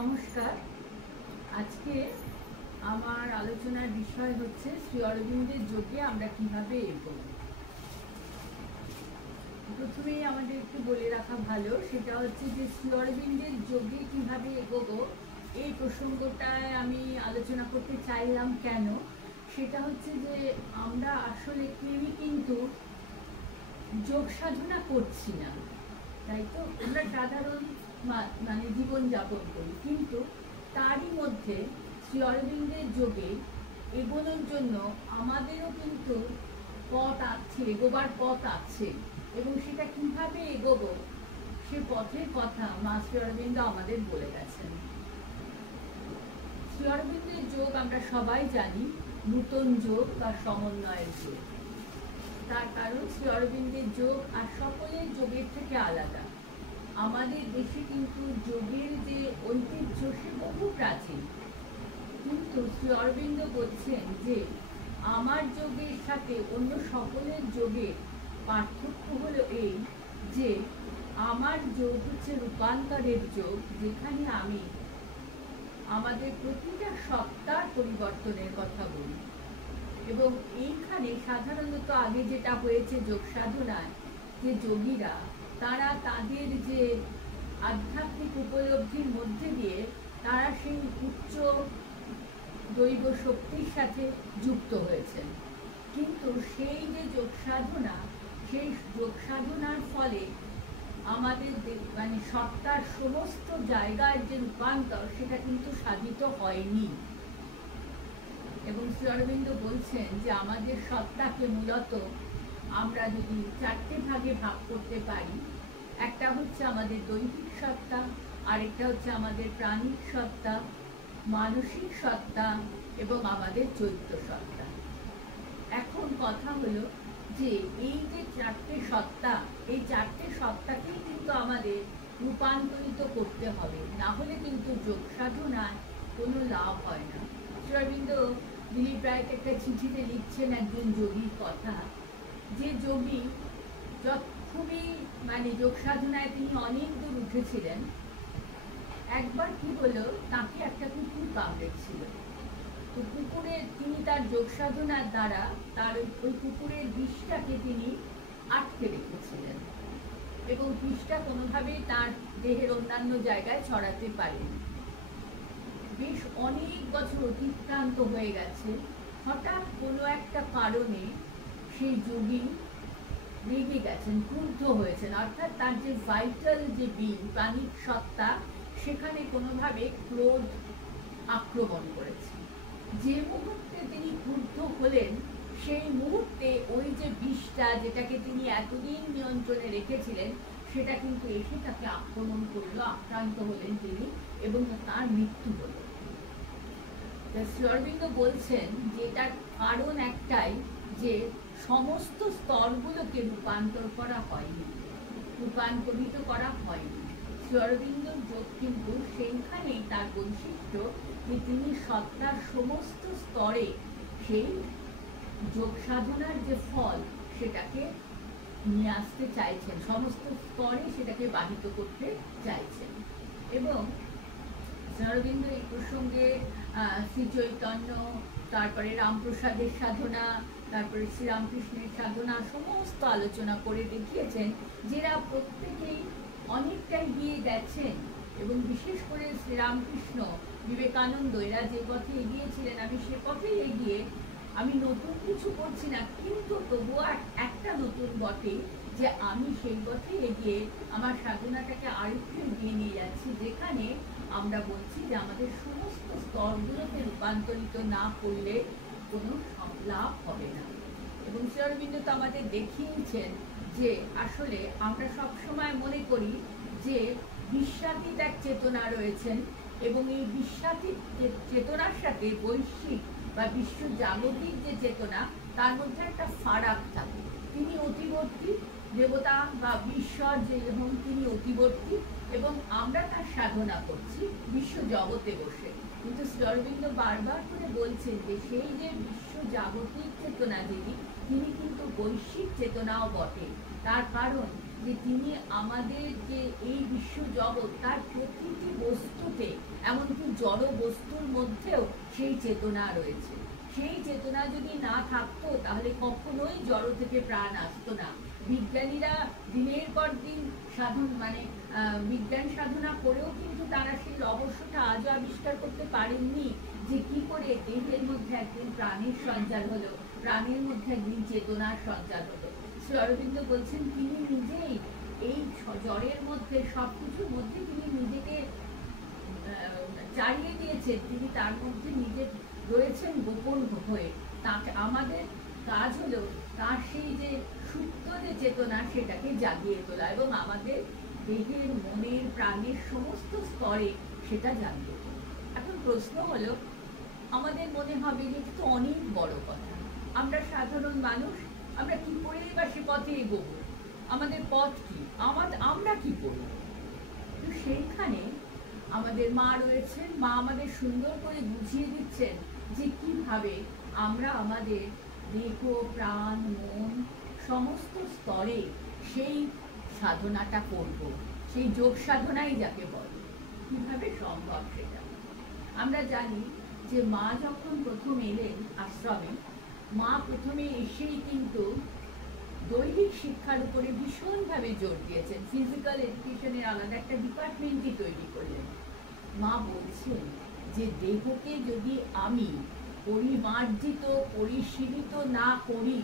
নমস্কার। আজকে আমার আলোচনার বিষয় হচ্ছে শ্রী অরবিন্দের যোগে আমরা কিভাবে এগোবো। প্রথমেই আমাদের একটু বলে রাখা ভালো, সেটা হচ্ছে যে শ্রী অরবিন্দের যোগে কিভাবে এগোবো এই প্রসঙ্গটায় আমি আলোচনা করতে চাইলাম। কেন? সেটা হচ্ছে যে আমরা আসলে কেউই কিন্তু যোগ সাধনা করছি না, তাই তো? আমরা সাধারণ মানে জীবনযাপন করি, কিন্তু তারই মধ্যে শ্রী অরবিন্দের যোগে এগোনোর জন্য আমাদেরও কিন্তু পথ আছে, এগোবার পথ আছে, এবং সেটা কিভাবে এগোবো সে পথের কথা মা শ্রী অরবিন্দ আমাদের বলে গেছেন। শ্রী অরবিন্দের যোগ আমরা সবাই জানি নূতন যোগ বা সমন্বয়ের যোগ। তার কারণ শ্রী অরবিন্দের যোগ আর সকলের যোগের থেকে আলাদা। আমাদের দেশে কিন্তু যোগের যে ঐতিহ্য সে বহু প্রাচীন, কিন্তু শ্রী অরবিন্দ বলছেন যে আমার যোগের সাথে অন্য সকলের যোগের পার্থক্য হলো এই যে আমার যোগ হচ্ছে রূপান্তরের যোগ, যেখানে আমি আমাদের প্রতিটা সত্তার পরিবর্তনের কথা বলি। এবং এইখানে সাধারণত আগে যেটা হয়েছে যোগ সাধনায়, যে যোগীরা তারা তাদের যে আধ্যাত্মিক উপলব্ধির মধ্যে দিয়ে তারা সেই উচ্চ দৈব শক্তির সাথে যুক্ত হয়েছেন, কিন্তু সেই যে যোগ সাধনা, সেই যোগ সাধনার ফলে আমাদের মানে সত্তার সমস্ত জায়গার যে রূপান্তর সেটা কিন্তু সাধিত হয়নি। এবং শ্রী অরবিন্দ বলছেন যে আমাদের সত্তাকে মূলত আমরা যদি চারটে ভাগে ভাগ করতে পারি, একটা হচ্ছে আমাদের দৈহিক সত্তা, আরেকটা হচ্ছে আমাদের প্রাণিক সত্তা, মানসিক সত্তা এবং আমাদের চৈত্য সত্তা। এখন কথা হলো যে এই যে চারটে সত্তা, এই চারটে সত্তাকেই কিন্তু আমাদের রূপান্তরিত করতে হবে, না হলে কিন্তু যোগ সাধনায় কোনো লাভ হয় না। শ্রী অরবিন্দ দিলীপ রায়কে একটা চিঠিতে লিখছেন একজন যোগীর কথা, যে যোগী খুবই মানে যোগ সাধনায় তিনি অনেক দূর উঠেছিলেন। একবার কি হলো, তাকে একটা কুকুর কামড়েছিল। তো কুকুরের তিনি তার যোগ সাধনার দ্বারা তার ওই কুকুরের বিষটাকে তিনি আটকে রেখেছিলেন, এবং বিষটা কোনোভাবেই তার দেহের অন্যান্য জায়গায় ছড়াতে পারেনি। বেশ অনেক বছর অতিক্রান্ত হয়ে গেছে, হঠাৎ কোনো একটা কারণে সেই যোগী রেগে গেছেন, ক্রুদ্ধ হয়েছেন, অর্থাৎ তার যে ভাইটাল যে বিং, প্রাণিক সত্তা, সেখানে কোনোভাবে ক্রোধ আক্রমণ করেছে। যে মুহূর্তে তিনি ক্রুদ্ধ হলেন, সেই মুহূর্তে ওই যে বিষটা, যেটাকে তিনি এতদিন নিয়ন্ত্রণে রেখেছিলেন, সেটা কিন্তু এসে তাকে আক্রমণ করলো, আক্রান্ত হলেন তিনি, এবং তার মৃত্যু হল। শ্রী অরবিন্দ বলছেন যে তার কারণ একটাই, যে সমস্ত স্তরগুলোকে রূপান্তরিত করা হয়নি। শ্রী অরবিন্দর যোগ কিন্তু সেইখানেই তার বৈশিষ্ট্য, যে তিনি সত্তার সমস্ত স্তরে সেই যোগ সাধনার যে ফল সেটাকে নিয়ে আসতে চাইছেন, সমস্ত স্তরে সেটাকে বাহিত করতে চাইছেন। এবং শ্রী অরবিন্দ এই প্রসঙ্গে শ্রী চৈতন্য, তারপরে রামপ্রসাদের সাধনা, তারপরে শ্রীরামকৃষ্ণের সাধনা সমস্ত আলোচনা করে দেখিয়েছেন, যারা প্রত্যেকেই অনেকটাই গিয়ে গেছেন। এবং বিশেষ করে শ্রীরামকৃষ্ণ, বিবেকানন্দ, এরা যে পথে এগিয়েছিলেন, আমি সে পথেই এগিয়ে, আমি নতুন কিছু করছি না, কিন্তু তবুও একটা নতুন বটে, যে আমি সেই পথে এগিয়ে আমার সাধনাটাকে আরেকটু এগিয়ে নিয়ে যাচ্ছি, যেখানে আমরা বলছি যে আমাদের সমস্ত স্তরগুলোকে রূপান্তরিত না করলে কোনো লাভ হবে না। এবং শ্রী অরবিন্দ তো আমাদের দেখিয়েছেন যে আসলে আমরা সবসময় মনে করি যে বিশ্বাতীত এক চেতনা রয়েছেন, এবং এই বিশ্বাতীত চেতনার সাথে বৈশ্বিক বা বিশ্ব জাগতিক যে চেতনা, তার মধ্যে একটা ফারাক থাকে। তিনি অতিবর্তী দেবতা বা ঈশ্বর, এবং তিনি অতিবর্তী, এবং আমরা তার সাধনা করছি বিশ্ব জগতে বসে। কিন্তু শ্রী অরবিন্দ বারবার করে বলছেন যে সেই যে বিশ্ব জাগতিক চেতনা, তিনি কিন্তু বৈশ্বিক চেতনাও বটে। তার কারণ যে তিনি আমাদের যে এই বিশ্ব জগৎ তার প্রতিটি বস্তুতে, এমনকি জড় বস্তুর মধ্যেও সেই চেতনা রয়েছে। সেই চেতনা যদি না থাকতো তাহলে কখনোই জড় থেকে প্রাণ আসতো না। বিজ্ঞানীরা দিনের পর দিন বিজ্ঞান সাধনা করেও কিন্তু তারা সেই রহস্যটা আজও আবিষ্কার করতে পারেননি যে কি করে দেহের মধ্যে একদিন প্রাণের সঞ্চার হলো, প্রাণের মধ্যে একদিন চেতনার সঞ্চার হলো। শ্রী অরবিন্দ বলছেন তিনি নিজেই এই জড়ের মধ্যে সবকিছুর মধ্যে তিনি নিজেকে চালিয়ে দিয়েছেন, তিনি তার মধ্যে নিজে রয়েছেন গোপন হয়ে। তাকে আমাদের কাজ হলো তার সেই যে সুপ্ত যে চেতনা সেটাকে জাগিয়ে তোলা এবং আমাদের দেহের, মনের, প্রাণের সমস্ত স্তরে সেটা জাগিয়ে তোলা। এখন প্রশ্ন হলো, আমাদের মনে হবে যে এটা তো অনেক বড় কথা, আমরা সাধারণ মানুষ, আমরা কি করে বা সে পথে এগোবো, আমাদের পথ কি, আমরা কি করবো? তো সেইখানে আমাদের মা রয়েছেন, মা আমাদের সুন্দর করে বুঝিয়ে দিচ্ছেন যে কিভাবে আমরা আমাদের দেহ, প্রাণ, মন সমস্ত স্তরে সেই সাধনাটা করব, সেই যোগ সাধনাই যাকে বলে। কিভাবে সম্ভব সেটা আমরা জানি যে মা যখন প্রথম এলেন আশ্রমে, মা প্রথমে এসেই কিন্তু দৈহিক শিক্ষার উপরে ভীষণভাবে জোর দিয়েছেন। ফিজিক্যাল এডুকেশনের আলাদা একটা ডিপার্টমেন্টই তৈরি করলেন। মা বলছেন যে দেহকে যদি আমি পরিমার্জিত, পরিশীলিত না করি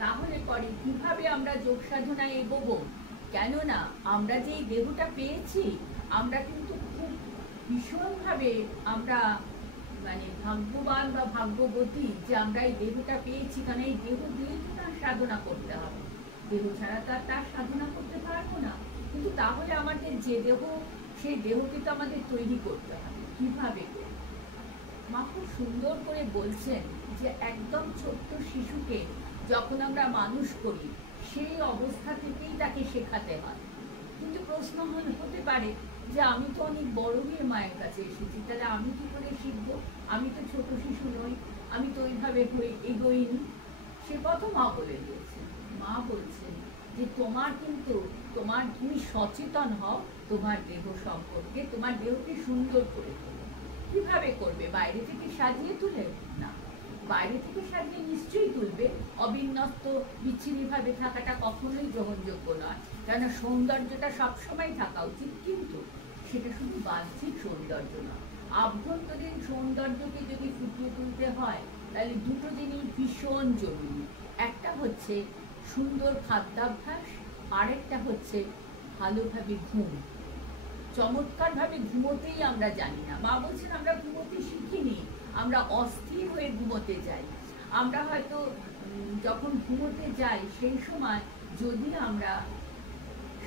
তাহলে পরে কিভাবে আমরা যোগ সাধনায় এগোবো? কেননা আমরা যে এই দেহটা পেয়েছি, আমরা কিন্তু খুব ভীষণভাবে আমরা ভাগ্যবান বা ভাগ্যবতী যে আমরা এই দেহটা পেয়েছি, কারণ এই দেহ দিয়ে তো তার সাধনা করতে হবে, দেহ ছাড়া তার সাধনা করতে পারবো না। কিন্তু তাহলে আমাদের যে দেহ, সেই দেহকে তো আমাদের তৈরি করতে হবে। কিভাবে? মা খুব সুন্দর করে বলছেন যে একদম ছোট্ট শিশুকে যখন আমরা মানুষ করি সেই অবস্থা থেকেই তাকে শেখাতে হয়। কিন্তু প্রশ্ন হতে পারে যে আমি তো অনেক বড় হয়ে মায়ের কাছে এসেছি, তাহলে আমি কি করে শিখবো? আমি তো ছোট শিশু নই, আমি তো ওইভাবে এগোইনি। সে কথা মা বলে দিয়েছেন। মা বলছেন যে তুমি সচেতন হও তোমার দেহ সম্পর্কে, তোমার দেহকে সুন্দর করে তোলো। কিভাবে করবে? বাইরে থেকে সাজিয়ে তুলে না, বাইরে থেকে সাজিয়ে নিশ্চয়ই তুলবে, অবিন্যস্ত বিচ্ছিন্নভাবে থাকাটা কখনোই গ্রহণযোগ্য নয়, কেন সৌন্দর্যটা সবসময় থাকা উচিত, কিন্তু সেটা শুধু বাহ্যিক সৌন্দর্য নয়। আভ্যন্তরীণ সৌন্দর্যকে যদি ফুটিয়ে তুলতে হয় তাহলে দুটো জিনিস ভীষণ জরুরি। একটা হচ্ছে সুন্দর খাদ্যাভ্যাস, আরেকটা হচ্ছে ভালোভাবে ঘুম। চমৎকারভাবে ঘুমোতেই আমরা জানি না। মা বলছেন আমরা ঘুমোতে শিখিনি, আমরা অস্থির হয়ে ঘুমোতে যাই। আমরা হয়তো যখন ঘুমোতে যাই সেই সময় যদি আমরা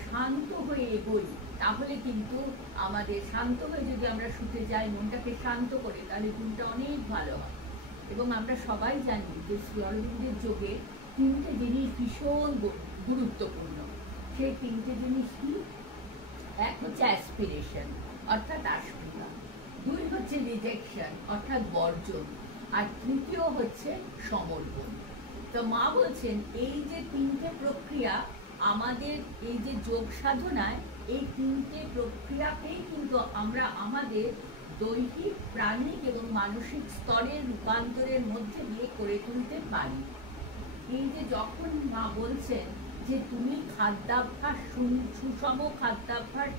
শান্ত হয়ে এগোই তাহলে কিন্তু আমাদের শান্ত হয়ে যদি আমরা শুতে যাই, মনটাকে শান্ত করে, তাহলে ঘুমটা অনেক ভালো হয়। এবং আমরা সবাই জানি যে শ্রী অরবিন্দের যোগে তিনটে জিনিস ভীষণ গুরুত্বপূর্ণ। সেই তিনটে জিনিস কি? এক হচ্ছে অ্যাসপিরেশন অর্থাৎ আস্ফিতা, দুই হচ্ছে রিজেকশন অর্থাৎ বর্জন, আর তৃতীয় হচ্ছে সমর্পণ। তো মা বলছেন এই যে তিনটে প্রক্রিয়া আমাদের এই যে যোগ সাধনায়, এই তিনটে প্রক্রিয়াকেই কিন্তু আমরা আমাদের দৈহিক, প্রাণিক এবং মানসিক স্তরের রূপান্তরের মধ্যে দিয়ে করে তুলতে পারি। এই যে যখন মা বলছেন যে তুমি খাদ্যাভ্যাস, সুষম খাদ্যাভ্যাস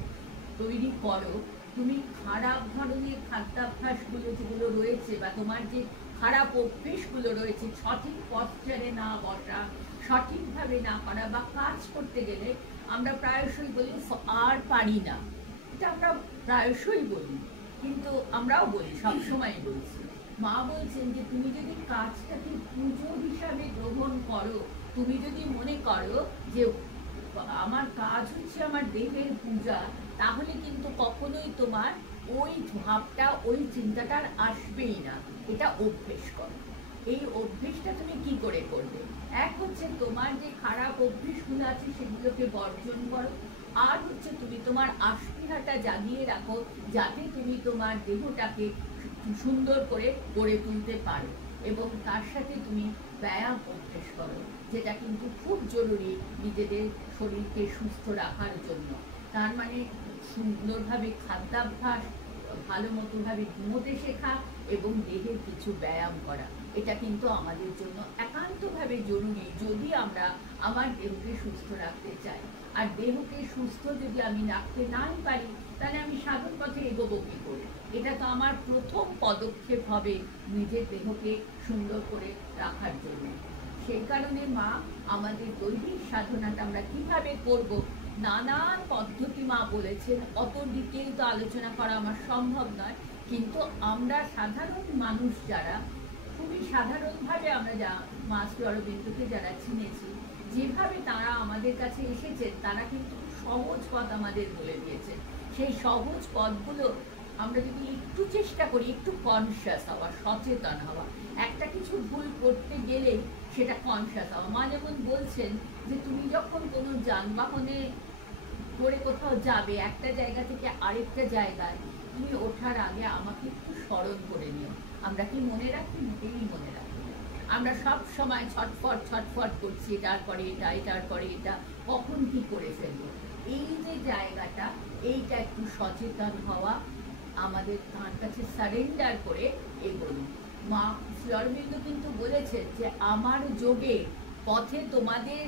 তৈরি করো, তুমি খারাপ ধরনের খাদ্যাভ্যাসগুলো যেগুলো রয়েছে বা তোমার যে খারাপ অভ্যেসগুলো রয়েছে, সঠিক পশ্চারে না বসা, সঠিকভাবে না করা, বা কাজ করতে গেলে আমরা প্রায়শই বলি আর পারি না, এটা আমরা প্রায়শই বলি, কিন্তু আমরাও বলি, সবসময় বলছি। মা বলছেন যে তুমি যদি কাজটাকে পুজো হিসাবে গ্রহণ করো, তুমি যদি মনে করো যে আমার কাজ হচ্ছে আমার দেহের পূজা, তাহলে কিন্তু কখনোই তোমার ওই ভাবটা, ওই চিন্তাটা আসবেই না। এটা অভ্যেস করো। এই অভ্যেসটা তুমি কি করে করবে? এক হচ্ছে তোমার যে খারাপ অভ্যেসগুলো আছে সেগুলোকে বর্জন করো, আর হচ্ছে তুমি তোমার আস্ফিহাটা জাগিয়ে রাখো যাতে তুমি তোমার দেহটাকে সুন্দর করে গড়ে তুলতে পারো, এবং তার সাথে তুমি ব্যায়াম অভ্যেস করো। যেটা কিন্তু খুব জরুরি নিজেদের শরীরকে সুস্থ রাখার জন্য। তার মানে সুন্দরভাবে খাদ্যাভ্যাস, ভালো মতোভাবে ঘুমোতে শেখা এবং দেহের কিছু ব্যায়াম করা, এটা কিন্তু আমাদের জন্য একান্তভাবে জরুরি যদি আমরা আমার দেহকে সুস্থ রাখতে চাই। আর দেহকে সুস্থ যদি আমি রাখতে নাই পারি, তাহলে আমি সাধন পথে এগোবো কি করে? এটা তো আমার প্রথম পদক্ষেপ হবে নিজের দেহকে সুন্দর করে রাখার জন্য। সেই কারণে মা আমাদের দৈহিক সাধনাটা আমরা কিভাবে করব, নানান পদ্ধতি মা বলেছেন। অত ডিটেইল তো আলোচনা করা আমার সম্ভব নয়, কিন্তু আমরা সাধারণ মানুষ যারা, খুবই সাধারণভাবে আমরা মা শ্রী অরবিন্দকে যারা চিনেছি, যেভাবে তারা আমাদের কাছে এসেছেন, তারা কিন্তু সহজ পথ আমাদের বলে দিয়েছেন। সেই সহজ পথগুলো আমরা যদি একটু চেষ্টা করি, একটু কনসিয়াস হওয়া, সচেতন হওয়া, একটা কিছু ভুল করতে গেলেই সেটা কনসিয়াস হওয়া। মা যেমন বলছেন যে তুমি যখন কোনো যানবাহনে করে কোথাও যাবে, একটা জায়গা থেকে আরেকটা জায়গায় তুমি ওঠার আগে আমাকে একটু স্মরণ করে নিও। আমরা কি মনে রাখি? মোটেই মনে রাখি না। আমরা সব সময় ছটফট ছটফট করছি, এটার পরে এটা, এটার পরে এটা, কখন কি করে ফেলবো। এই যে জায়গাটা, এইটা একটু সচেতন হওয়া, আমাদের তার কাছে সারেন্ডার করে এগোনো। মা শ্রী অরবিন্দ কিন্তু বলেছেন যে আমার যোগে পথে তোমাদের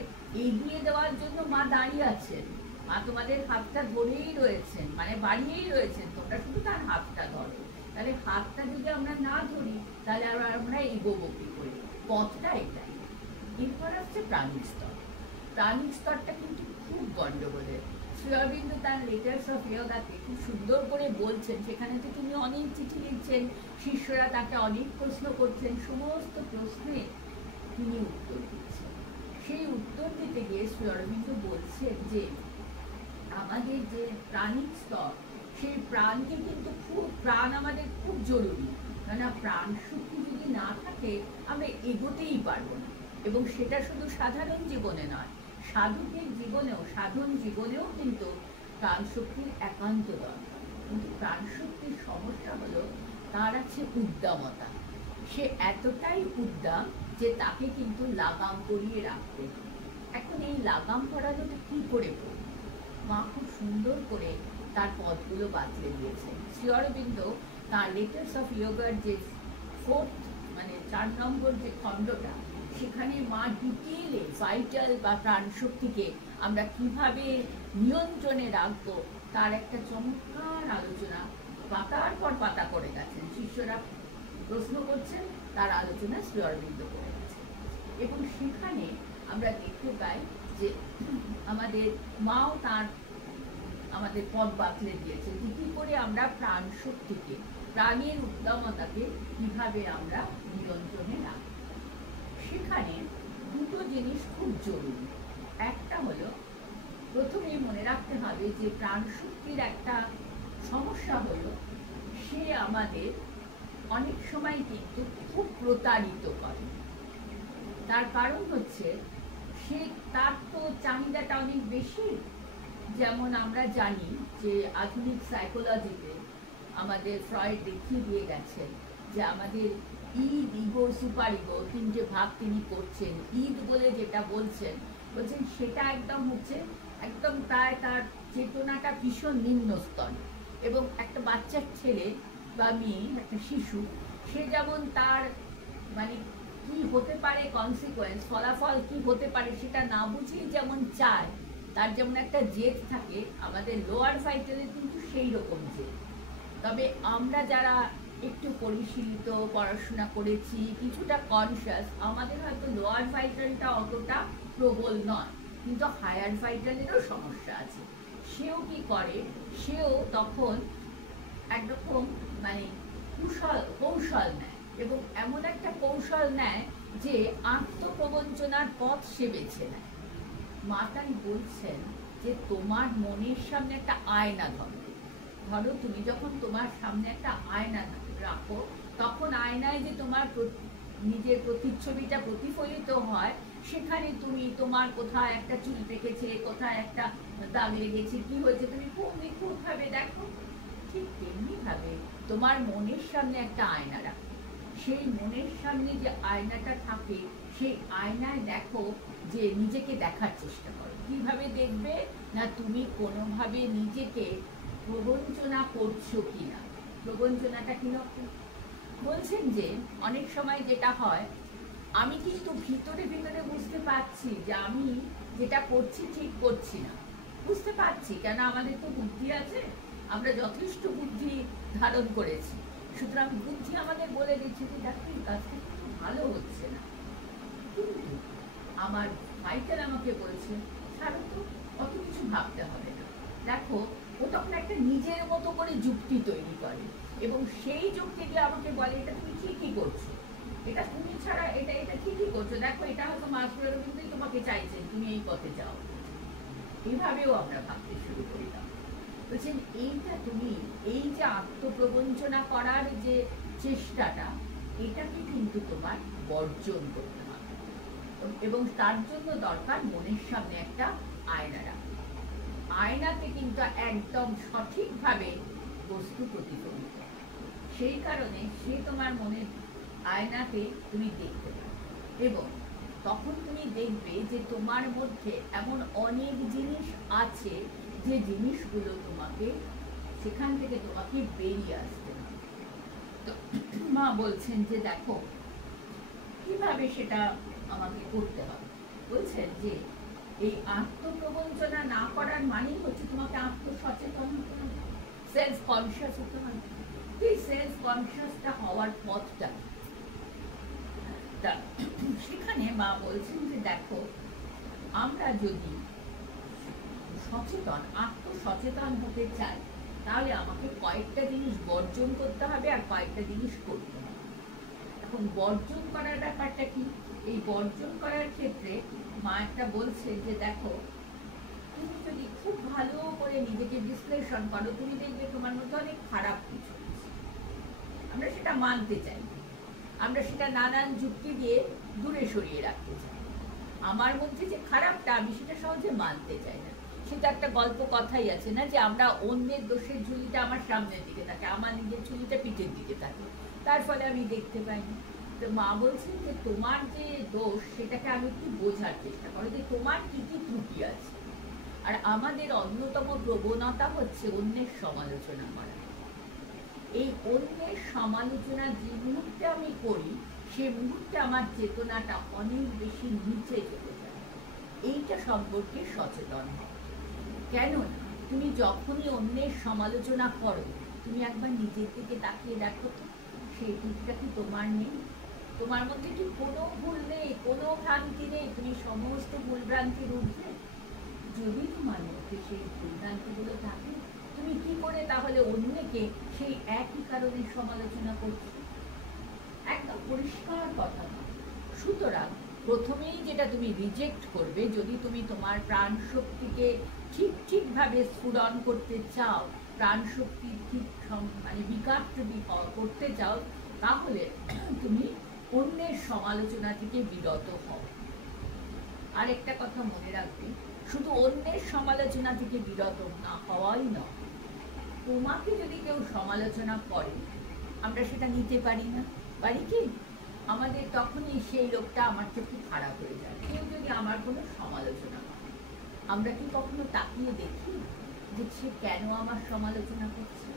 এগিয়ে দেওয়ার জন্য মা দাঁড়িয়ে আছেন। মা তোমাদের হাতটা ধরেই রয়েছেন, মানে বাড়িয়েই রয়েছেন, তোমরা শুধু তার হাতটা ধরো। তাহলে হাতটা যদি আমরা না ধরি, তাহলে আমরা এগোবো কি করে? পথটা এটাই। এরপর আসছে প্রাণিক স্তর। প্রাণিক স্তরটা কিন্তু খুব গন্ডগোলের। শ্রী অরবিন্দ তার লেটার্স অফ ইয়োগাতে খুব সুন্দর করে বলছেন, সেখানে তো তিনি অনেক চিঠি লিখছেন, শিষ্যরা তাকে অনেক প্রশ্ন করছেন, সমস্ত প্রশ্নে তিনি উত্তর দিচ্ছেন। সেই উত্তর দিতে গিয়ে শ্রী অরবিন্দ বলছেন যে আমাদের যে প্রাণিক স্তর, সেই প্রাণকে কিন্তু প্রাণ আমাদের খুব জরুরি। কেননা প্রাণ শক্তি যদি না থাকে আমরা এগোতেই পারবো না। এবং সেটা শুধু সাধারণ জীবনে নয়, সাধকের জীবনেও, সাধন জীবনেও কিন্তু প্রাণ শক্তির একান্ত দরকার। কিন্তু প্রাণ শক্তির সমস্যা হলো তার আছে উদ্দামতা। সে এতটাই উদ্দাম যে তাকে কিন্তু লাগাম পরিয়ে রাখতে হবে। এখন এই লাগাম পরানোটা কি করে করব? মা খুব সুন্দর করে তার পথগুলো বাতলে দিয়েছেন। শ্রী অরবিন্দ তার লেটার্স অফ ইয়োগার যে 4th মানে 4 নম্বর যে খণ্ডটা, সেখানে মা ডিটেইলে ভাইটাল বা প্রাণ শক্তিকে আমরা কিভাবে নিয়ন্ত্রণে রাখবো তার একটা চমৎকার আলোচনা পাতার পর পাতা করে গেছেন। শিষ্যরা প্রশ্ন করছেন, তার আলোচনা শ্রী অরবিন্দ করে গেছেন। এবং সেখানে আমরা দেখতে পাই যে আমাদের মাও তার আমাদের পথ বাতলে দিয়েছে যে কি করে আমরা প্রাণ শক্তিকে, প্রাণের উদ্দামতাকে কিভাবে আমরা নিয়ন্ত্রণে রাখব। সেখানে দুটো জিনিস খুব জরুরি। একটা হলো, প্রথমে মনে রাখতে হবে যে প্রাণ শক্তির একটা সমস্যা হলো সে আমাদের অনেক সময় কিন্তু খুব প্রতারিত করে। তার কারণ হচ্ছে সে, তার তো চাহিদাটা অনেক বেশি। যেমন আমরা জানি যে আধুনিক সাইকোলজিতে আমাদের ফ্রয়েড দেখিয়ে দিয়ে গেছেন যে আমাদের ঈদ, ইগো, সুপার ইগো, তিনটে ভাগ তিনি করছেন। ঈদ বলে যেটা বলছেন সেটা একদম হচ্ছে একদম প্রায় তার চেতনাটা ভীষণ নিম্ন স্তর। এবং একটা বাচ্চার ছেলে বা মেয়ে, একটা শিশু, সে যেমন তার মানে কি হতে পারে কনসিকোয়েন্স, ফলাফল কি হতে পারে সেটা না বুঝেই যেমন চায়, তার যেমন একটা জেদ থাকে, আমাদের লোয়ার ভাইটালের কিন্তু সেই রকম জেদ। তবে আমরা যারা একটু পরিশীলিত, পড়াশোনা করেছি, কিছুটা কনসিয়াস, আমাদের হয়তো লোয়ার ভাইটালটা অতটা প্রবল নয়, কিন্তু হায়ার ভাইটালেরও সমস্যা আছে। সেও কি করে, সেও তখন একরকম মানে কৌশল নেয়, এবং এমন একটা কৌশল নেয় যে আত্মপ্রবঞ্চনার পথ সে বেছে নেয়। মাতাই বলছেন যে তোমার মনের সামনে একটা আয়না ধরো। তুমি যখন তোমার সামনে একটা আয়না রাখো, তখন আয়নায় যে তোমার নিজের প্রতিচ্ছবিটা প্রতিফলিত হয়, সেখানে তুমি তোমার কোথায় একটা চুল পেকেছে, কোথায় একটা দাগ লেগেছে, কি হয়েছে তুমি খুব নিখুঁতভাবে দেখো। ঠিক তেমনি ভাবে তোমার মনের সামনে একটা আয়না রাখো। সেই মনের সামনে যে আয়নাটা থাকে, সেই আয়নায় দেখো, যে নিজেকে দেখার চেষ্টা করো। কিভাবে দেখবে না, তুমি কোনোভাবে নিজেকে প্রবঞ্চনা করছো কিনা। প্রবঞ্চনাটা কিরকম বলছেন, যে অনেক সময় যেটা হয়, আমি কিন্তু ভিতরে ভিতরে বুঝতে পারছি যে আমি যেটা করছি ঠিক করছি না, বুঝতে পারছি, কেন আমাদের তো বুদ্ধি আছে, আমরা যথেষ্ট বুদ্ধি ধারণ করেছি। সুতরাং বুদ্ধি আমাদের বলে দিচ্ছে যে দেখো এই কাজটা কিন্তু ভালো হচ্ছে না, কিন্তু আমার ভাইটার আমাকে বলছে ছাড়ো তো, অত কিছু ভাবতে হবে না। দেখো, ও তখন একটা নিজের মতো করে যুক্তি তৈরি করে, এবং সেই যুক্তি দিয়ে আমাকে বলে এটা তুমি ঠিকই করছো, এটা তুমি ছাড়া এটা এটা ঠিকই করছো, দেখো এটা হয়তো মাসুর অরবিন্দই তোমাকে চাইছেন তুমি এই পথে যাও। এইভাবেও আমরা ভাবতে শুরু করিলাম। বলছেন এইটা তুমি, এই যে আত্মপ্রবঞ্চনা করার যে চেষ্টাটা, এটাকে কিন্তু তোমার বর্জন করতে হবে, এবং তার জন্য দরকার মনের সামনে একটা আয়না রাখা। আয়নাতে কিন্তু একদম সঠিকভাবে বস্তু প্রতিফলিত, সেই কারণে সে তোমার মনের আয়নাতে তুমি দেখতে পাবে, এবং তখন তুমি দেখবে যে তোমার মধ্যে এমন অনেক জিনিস আছে যে জিনিসগুলো তোমাকে সেখান থেকে তোমাকে বেরিয়ে আসতে হবে। তো মা বলছেন যে দেখো কিভাবে সেটা আমাকে করতে হবে। বলছেন যে এই আত্মপ্রবঞ্চনা না করার মানেই হচ্ছে তোমাকে আত্মসচেতন হতে হবে, সেলফ কনসিয়াস হতে হবে। এই সেলফ কনসিয়াসটা হওয়ার পথটা, সেখানে মা বলছেন যে দেখো, আমরা যদি সচেতন, আত্মসচেতন হতে চাই, তাহলে আমাকে কয়েকটা জিনিস বর্জন করতে হবে আর কয়েকটা জিনিস করতে হবে। এখন বর্জন করার ব্যাপারটা কি? এই বর্জন করার ক্ষেত্রে মা একটা বলছে যে দেখো, তুমি যদি খুব ভালো করে নিজেকে বিশ্লেষণ করো, তুমি দেখবে তোমার মধ্যে অনেক খারাপ কিছু আছে। আমরা সেটা মানতে চাই, আমরা সেটা নানান যুক্তি দিয়ে দূরে সরিয়ে রাখতে চাই। আমার মধ্যে যে খারাপটা, আমি সেটা সহজে মানতে চাই না। সেটা একটা গল্প কথাই আছে না, যে আমরা অন্যের দোষের ঝুলিটা আমার সামনের দিকে থাকে, আমার নিজের ঝুলিটা পিঠের দিকে থাকে, তার ফলে আমি দেখতে পাই না। তো মা বলছেন যে তোমার যে দোষ, সেটাকে আমি একটু বোঝার চেষ্টা করো, যে তোমার কি কি ত্রুটি আছে। আর আমাদের অন্যতম প্রবণতা হচ্ছে অন্যের সমালোচনা করা। এই অন্যের সমালোচনা যে মুহূর্তে আমি করি, সে মুহূর্তে আমার চেতনাটা অনেক বেশি নিচে চলে যায়। এইটা সম্পর্কে সচেতন হও। কেননা তুমি যখনই অন্যের সমালোচনা করো, তুমি একবার নিজের দিকে তাকিয়ে দেখো তো, সেই দিকটা কি তোমার নেই? তোমার মধ্যে কি কোনো ভুল নেই, কোনো ভ্রান্তি নেই? তুমি সমস্ত ভুল ভ্রান্তির ঊর্ধ্বে। যদি তোমার মধ্যে সেই ভুল ভ্রান্তিগুলো থাকে, তুমি কি করে তাহলে অন্যকে সেই একই কারণে সমালোচনা করছো? একদম পরিষ্কার কথা না। সুতরাং প্রথমেই যেটা তুমি রিজেক্ট করবে, যদি তুমি তোমার প্রাণ শক্তিকে ঠিকভাবে স্ফুরণ করতে চাও, প্রাণ শক্তি ঠিক মানে বিকাশ যদি করতে চাও, তাহলে তুমি অন্যের সমালোচনা থেকে বিরত হও। আরেকটা কথা মনে রাখবে, শুধু অন্যের সমালোচনা থেকে বিরত না হওয়াই নয়, তোমাকে যদি কেউ সমালোচনা করে, আমরা সেটা নিতে পারি না, পারি কি? আমাদের তখনই সেই লোকটা আমার চোখে খারাপ হয়ে যায়। কেউ যদি আমার কোনো সমালোচনা করে, আমরা কি কখনো তাকিয়ে দেখি যে সে কেন আমার সমালোচনা করছে?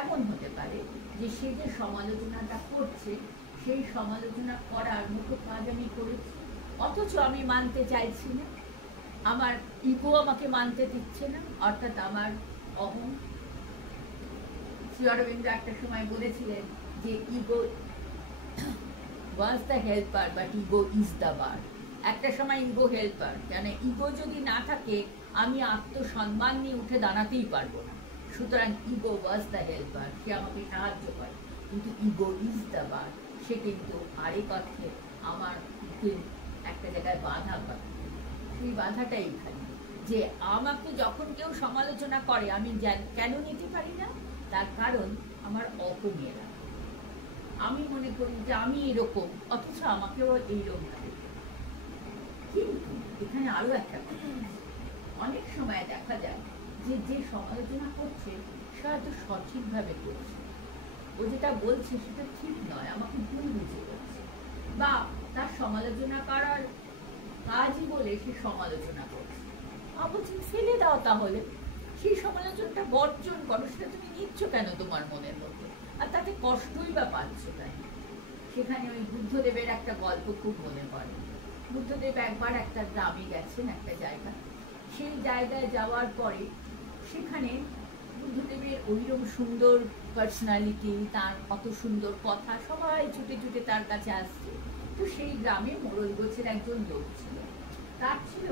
এমন হতে পারে যে সে যে সমালোচনাটা করছে, সেই সমালোচনা করার মতো কাজ আমি করেছি, অথচ আমি মানতে চাইছি না, আমার ইগো আমাকে মানতে দিচ্ছে না, অর্থাৎ আমার অহং। শ্রী অরবিন্দ একটা সময় বলেছিলেন যে ego was the helper but ego is the bird। একটা সময় ইগো হেল্পার, কেন ইগো যদি না থাকে আমি আত্মসম্মান নিয়ে উঠে দাঁড়াতেই পারবো না। সুতরাং ইগো was the helper, সে আমাকে সাহায্য করে, কিন্তু ইগো ইজ দ্য বার্ড, সে কিন্তু আরেক অর্থে আমার একটা জায়গায় বাধা পায়। সেই বাধাটা এইখানে, যে আমাকে যখন কেউ সমালোচনা করে আমি কেন নিতে পারি না? তার কারণ আমার অহংয়েরা। আমি মনে করি যে আমি এরকম, অথচ আমাকেও এইরকম লাগে। কিন্তু এখানে আরো একটা কথা, অনেক সময় দেখা যায় যে যে সমালোচনা করছে সে হয়তো সঠিকভাবে করছে, ও যেটা বলছে সেটা ঠিক নয়, আমাকে ভুল বুঝে বলছে, বা তার সমালোচনা করার কাজই বলে সে সমালোচনা করছে। বলছি ফেলে দাও, তাহলে সেই সমালোচনাটা বর্জন করো, সেটা তুমি নিচ্ছ কেন তোমার মনের মধ্যে, আর তাতে কষ্টই বা পাচ্ছ তাই। সেখানে ওই বুদ্ধদেবের একটা গল্প খুব মনে পড়ে। বুদ্ধদেব একবার একটা গ্রামে গেছেন, একটা জায়গা, সেই জায়গায় যাওয়ার পরে সেখানে বুদ্ধদেবের ওইরকম সুন্দর পার্সোনালিটি, তার কত সুন্দর কথা, সবাই ছুটে ছুটে তার কাছে আসছে। তো সেই গ্রামে মোড়ল গোছের একজন লোক ছিল, তার ছিল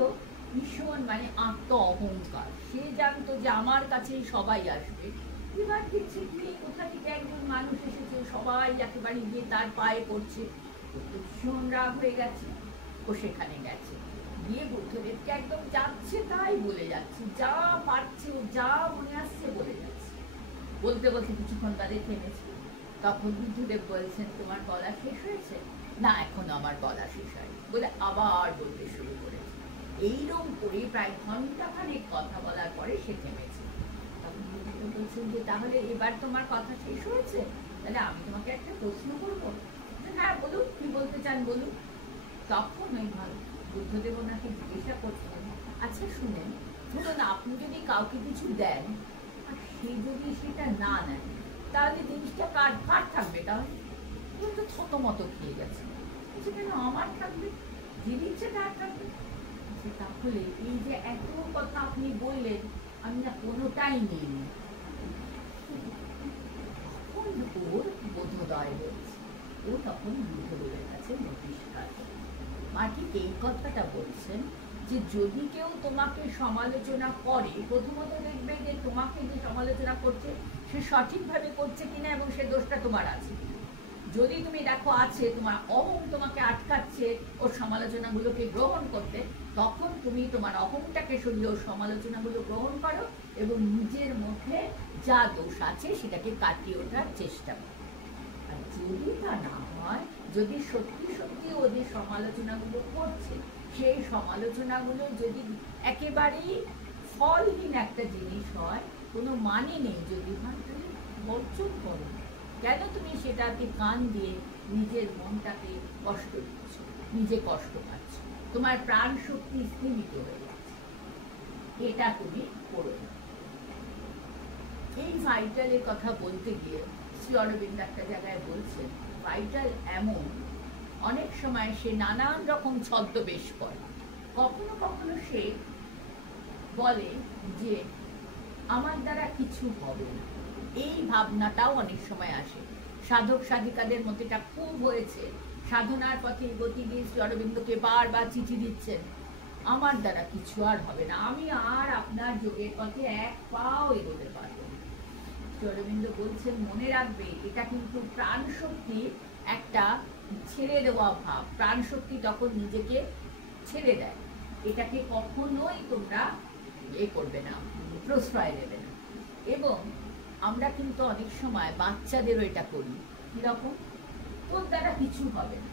ভীষণ মানে আত্ম অহংকার। সে জানতো যে আমার কাছেই সবাই আসবে। এবার দেখছে কি কোথা থেকে একজন মানুষ এসেছে, সবাই একেবারে গিয়ে তার পায়ে পড়ছে। ভীষণ রাগ হয়ে গেছে, ও সেখানে গেছে, গিয়ে বুদ্ধদেবকে একদম যাচ্ছে তাই বলে যাচ্ছে, যা পারছে ও যা মনে আসছে বলে যাচ্ছে। বলতে বলতে কিছুক্ষণ বাদে থেমেছে। তখন বুদ্ধদেব বলছেন, তোমার বলা শেষ হয়েছে? না, এখনো আমার বলা শেষ হয়নি বলে আবার বলতে শুরু করেছে। এইরকম করে প্রায় ঘন্টাখানেক কথা বলার পরে সে থেমেছে। তখন বুদ্ধদেব বলছেন যে তাহলে এবার তোমার কথা শেষ হয়েছে, তাহলে আমি তোমাকে একটা প্রশ্ন করবো। হ্যাঁ বলুন, কি বলতে চান বলুন। তখন ওই বুদ্ধদেব ওনাকে জিজ্ঞাসা করতেন, আচ্ছা শুনেন, ধরুন আপনি যদি কাউকে কিছু দেন আর সে যদি সেটা না নেয়, তাহলে জিনিসটা কার কার থাকবে? তাহলে তো ছোট মতো খেয়ে গেছে, কেন আমার থাকবে? যে দিচ্ছে তার থাকবে। তাহলে এই যে এত কথা আপনি বললেন, আমি না কোনোটাই নিইনি। তখন ওর বোধোদয় হয়েছে, ও তখন বুদ্ধদেবের কাছে নোটিশ কাটে। মা ঠিক এই কথাটা বলছেন যে যদি কেউ তোমাকে সমালোচনা করে, প্রথমত দেখবে যে তোমাকে যে সমালোচনা করছে সে সঠিকভাবে করছে কিনা এবং সে দোষটা তোমার আছে। যদি তুমি দেখো আছে, তোমার অহং তোমাকে আটকাচ্ছে ওর সমালোচনাগুলোকে গ্রহণ করতে, তখন তুমি তোমার অহংটাকে সরিয়ে ওর সমালোচনাগুলো গ্রহণ করো এবং নিজের মধ্যে যা দোষ আছে সেটাকে কাটিয়ে ওঠার চেষ্টা করো। আর যদি তা না হয়, যদি সত্যি সত্যি ও যে সমালোচনাগুলো করছে সেই সমালোচনাগুলো যদি একেবারেই ফলহীন একটা জিনিস হয়, কোনো মানে নেই যদি হয়, তাহলে বর্জন করো। কেন তুমি সেটাকে কান দিয়ে নিজের মনটাকে কষ্ট দিচ্ছ, নিজে কষ্ট পাচ্ছ, তোমার প্রাণ শক্তি স্থিমিত হয়ে যাচ্ছে, এটা তুমি করো না। এই ভাইটালের কথা বলতে গিয়ে শ্রী অরবিন্দ একটা জায়গায় বলছেন, ভাইটাল এমন অনেক সময় সে নানান রকম ছদ্মবেশ করে। কখনো কখনো সে বলে যে আমার দ্বারা কিছু হবে না, এই ভাবনাটাও অনেক সময় আসে। সাধক সাধিকাদের মধ্যে এটা খুব হয়েছে। সাধনার পথে গতি দিয়ে শ্রী অরবিন্দকে বারবার চিঠি দিচ্ছেন, আমার দ্বারা কিছু আর হবে না, আমি আর আপনার যোগের পথে এক পাও এগোতে পারবো না। শ্রী অরবিন্দ বলছেন, মনে রাখবে এটা কিন্তু প্রাণ শক্তি একটা ছেড়ে দেওয়া ভাব। প্রাণ শক্তি তখন নিজেকে ছেড়ে দেয়, এটাকে কখনোই তোমরা করবে না, প্রশ্রয় দেবে না। এবং আমরা কিন্তু অনেক সময় বাচ্চাদেরও এটা করি, কিরকম, তোর দ্বারা কিছু হবে না,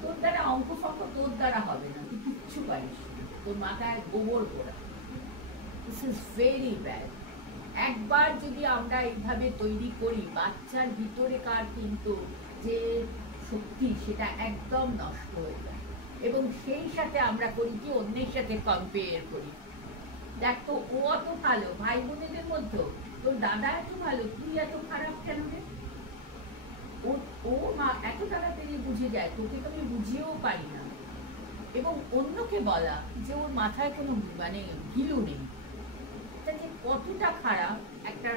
তোর দ্বারা অঙ্ক ফঙ্ক তোর দ্বারা হবে না, তুই কিচ্ছু পারিস না, তোর মাথায় গোবর পোড়া। This is very bad. একবার যদি আমরা এইভাবে তৈরি করি, বাচ্চার ভিতরেকার কিন্তু যে শক্তি সেটা একদম নষ্ট হয়ে যায়। এবং সেই সাথে আমরা করি কি, অন্যের সাথে কম্পেয়ার করি। দেখ তো ও অত ভালো, ভাই বোনেদের মধ্যে তোর দাদা এত ভালো, তুই এত খারাপ কেন রে? ও মা এত তাড়াতাড়ি বুঝে যায়, তোকে তো আমি বুঝিয়েও পারি না। এবং অন্যকে বলা যে ওর মাথায় কোনো মানে ঘিলু নেই, যে কতটা খারাপ একটা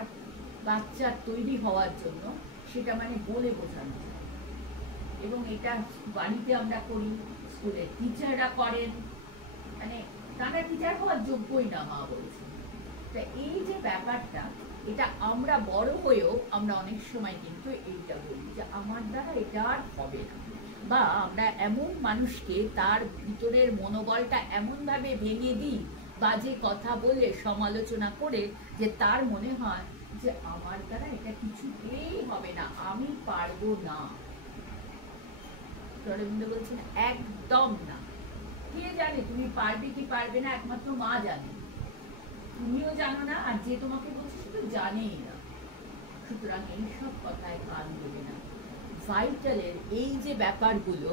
বাচ্চার তৈরি হওয়ার জন্য, সেটা মানে বলে বোঝানো যায়। এবং এটা বাড়িতে আমরা করি, স্কুলের টিচাররা করেন, মানে তারা টিচার হওয়ার যোগ্যই না মা বলছে। তা এই যে ব্যাপারটা, এটা আমরা বড় হয়েও আমরা অনেক সময় কিন্তু এইটা বলি যে আমার দ্বারা এটা আর হবে না। বা আমরা এমন মানুষকে তার ভিতরের মনোবলটা এমনভাবে ভেঙে দিই, বাজে কথা বলে সমালোচনা করে, যে তার মনে হয় যে আমার দ্বারা এটা কিছুতেই হবে না, আমি পারবো না। অরবিন্দ বলছেন একদম না। কে জানে তুমি পারবে কি পারবে না, একমাত্র মা জানে, তুমিও জানো না, আর যে তোমাকে বলছে সে তো জানেই না। সুতরাং এইসব কথায় কান দেবে না। ভাইটালের এই যে ব্যাপারগুলো,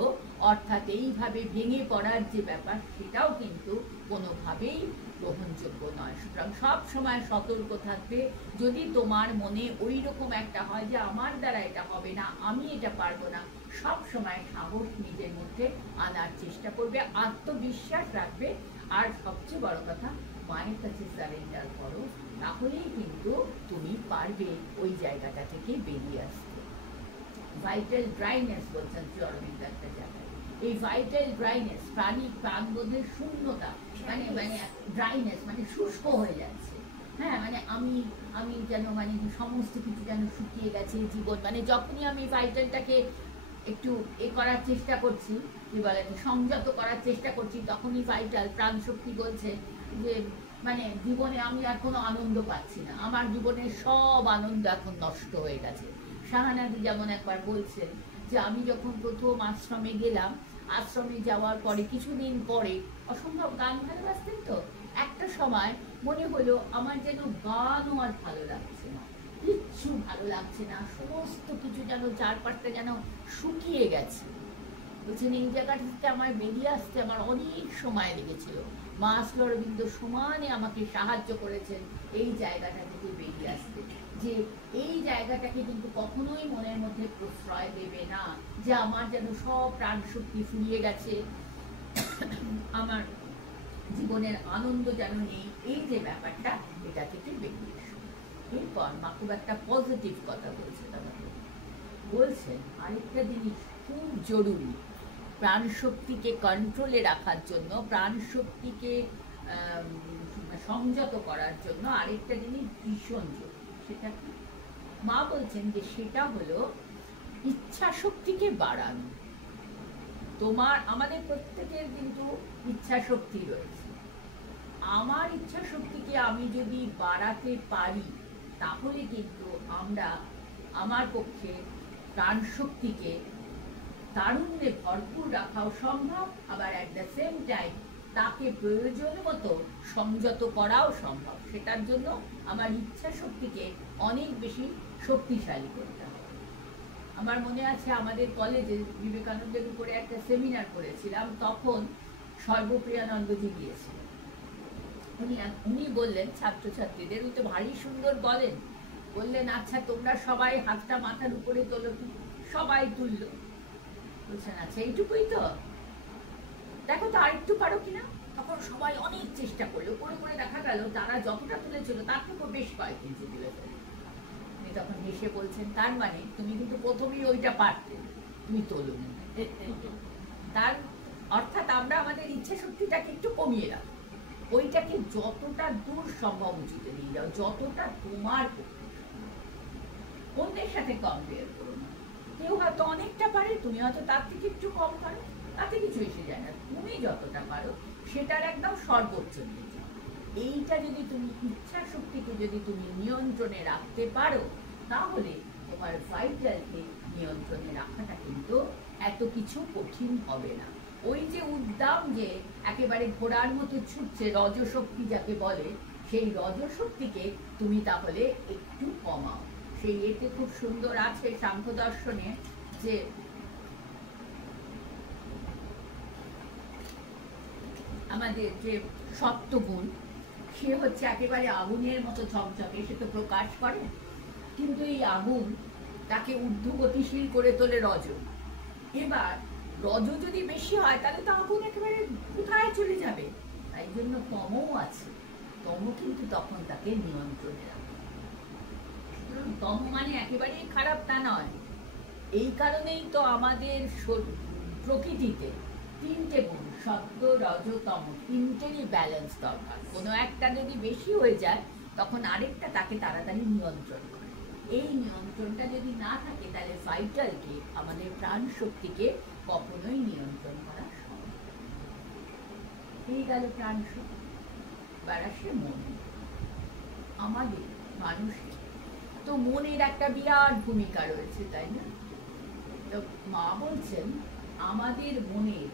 অর্থাৎ এইভাবে ভেঙে পড়ার যে ব্যাপার, সেটাও কিন্তু কোনোভাবেই গ্রহণযোগ্য নয়। সুতরাং সব সময় সতর্ক থাকবে। যদি তোমার মনে ওই রকম একটা হয় যে আমার দ্বারা এটা হবে না, আমি এটা পারবো না, সব সময় সাহস নিজের মধ্যে আনার চেষ্টা করবে, আত্মবিশ্বাস রাখবে, আর সবচেয়ে বড় কথা মায়ের কাছে সারেন্ডার করো। তাহলেই কিন্তু তুমি পারবে ওই জায়গাটা থেকে বেরিয়ে আসতে। ভাইটাল ড্রাইনেস বলছেন শ্রী অরবিন্দ একটা জায়গায়। এই ভাইটাল ড্রাইনেস, প্রাণবোধের শূন্যতা, মানে ড্রাইনেস মানে শুষ্ক হয়ে যাচ্ছে। হ্যাঁ, মানে আমি যেন মানে সমস্ত কিছু যেন শুকিয়ে গেছে জীবন। মানে যখনই আমি ভাইটালটাকে একটু করার চেষ্টা করছি, কি বলে, সংযত করার চেষ্টা করছি, তখনই ভাইটাল প্রাণশক্তি বলছে যে মানে জীবনে আমি আর কোনো আনন্দ পাচ্ছি না, আমার জীবনের সব আনন্দ এখন নষ্ট হয়ে গেছে। শাহানাদি যেমন একবার বলছেন যে আমি যখন প্রথম আশ্রমে গেলাম, আশ্রমে যাওয়ার পরে কিছুদিন পরে অসম্ভব গান ভালোবাসতেন, তো একটা সময় মনে হলো আমার যেন গানও আর ভালো লাগছে না, কিচ্ছু ভালো লাগছে না, সমস্ত কিছু যেন চারপাশটা যেন শুকিয়ে গেছে। বলছেন এই জায়গাটা থেকে আমার বেরিয়ে আসতে আমার অনেক সময় লেগেছিল। মা শ্রী অরবিন্দ সমানে আমাকে সাহায্য করেছেন এই জায়গাটা থেকে বেরিয়ে আসতে, যে এই জায়গাটাকে কিন্তু কখনোই মনের মধ্যে প্রশ্রয় দেবে না যে আমার যেন সব প্রাণ শক্তি ফুরিয়ে গেছে, আমার জীবনের আনন্দ যেন নেই, এই যে ব্যাপারটা, এটা থেকে বেরিয়ে এসো। এরপর মা খুব একটা পজিটিভ কথা বলছে, আমাকে বলছেন আরেকটা জিনিস খুব জরুরি প্রাণশক্তিকে কন্ট্রোলে রাখার জন্য, প্রাণশক্তিকে সংযত করার জন্য আরেকটা জিনিস ভীষণ জরুরি। সেটা কি? মা বলছেন যে সেটা হলো ইচ্ছা শক্তিকে বাড়ানো। আমাদের প্রত্যেকের কিন্তু ইচ্ছা শক্তি রয়েছে। আমার ইচ্ছা শক্তিকে আমি যদি বাড়াতে পারি, তাহলে কিন্তু আমার পক্ষে প্রাণশক্তিকে তারুণ্যে ভরপুর রাখাও সম্ভব, আবার অ্যাট দ্য সেম টাইম তাকে প্রয়োজন মতো সংযত করাও সম্ভব। সেটার জন্য আমার ইচ্ছা শক্তিকে অনেক বেশি শক্তিশালী করতে হবে। আমার মনে আছে আমাদের কলেজে বিবেকানন্দের উপরে একটা সেমিনার করেছিলাম, তখন সর্বপ্রিয়ানন্দজি গিয়েছিলেন। উনি বললেন ছাত্রছাত্রীদের, উনি তো ভারী সুন্দর বললেন আচ্ছা তোমরা সবাই হাতটা মাথার উপরে তোলো। সবাই তুললো। বলছেন আচ্ছা এইটুকুই তো, দেখো তো আরেকটু পারো কিনা। তখন সবাই অনেক চেষ্টা করলো, করে দেখা গেল তারা যতটা তুলেছিল তার থেকে বেশ কয়েক ইঞ্চি তুলে ফেলে। উনি তখন হেসে বলছেন তার মানে তুমি কিন্তু প্রথমেই ওইটা পারতে, তুমি তোলোনি। তার অর্থাৎ আমরা আমাদের ইচ্ছা শক্তিটাকে একটু কমিয়ে রাখো, ওইটাকে যতটা দূর সম্ভব উঁচুতে নিয়ে যাও, যতটা তোমার পক্ষে। অন্যের সাথে কম্পেয়ার করো না। কেউ হয়তো অনেকটা পারে, তুমি হয়তো তার থেকে একটু কম পারো, তাতে কিছু এসে যায় না। তুমি যতটা পারো সেটার একদম সর্বোচ্চ নিয়ে যাও। এইটা যদি তুমি ইচ্ছা শক্তিকে যদি তুমি নিয়ন্ত্রণে রাখতে পারো, তাহলে তোমার ভাইটালকে নিয়ন্ত্রণে রাখাটা কিন্তু এত কিছু কঠিন হবে না। ওই যে উদ্দাম যে একেবারে ঘোড়ার মতো ছুটছে রজশক্তি যাকে বলে, সেই রজশক্তিকে তুমি তাহলে একটু কমাও। সেই এতে খুব সুন্দর আছে সাংখ্য দর্শনে যে আমাদের যে সপ্তগুণ, সে হচ্ছে একেবারে আগুনের মতো ঝকঝকে, সে তো প্রকাশ করে, কিন্তু এই আগুন তাকে ঊর্ধ্বগতিশীল করে তোলে রজ। এবার রজ যদি বেশি হয় তাহলে তো আগুন একেবারে কোথায় চলে যাবে। তাই জন্য তমও আছে, তম কিন্তু তখন তাকে নিয়ন্ত্রণে রাখে। তম মানে একেবারেই খারাপ তা নয়। এই কারণেই তো আমাদের প্রকৃতিতে তিনটে গুণ, সত্য রজ তম, তিনটেরই ব্যালেন্স দরকার। কোনো একটা যদি বেশি হয়ে যায় তখন আরেকটা তাকে তাড়াতাড়ি নিয়ন্ত্রণ করে। এই নিয়ন্ত্রণটা যদি না থাকে তাহলে ভাইটালকে, আমাদের প্রাণ শক্তিকে কখনোই নিয়ন্ত্রণ করা সম্ভব। এই গেল প্রাণ শক্তি। এবার আসে মন। আমাদের মানুষের তো মনের একটা বিরাট ভূমিকা রয়েছে, তাই না? তো মা বলছেন আমাদের মনের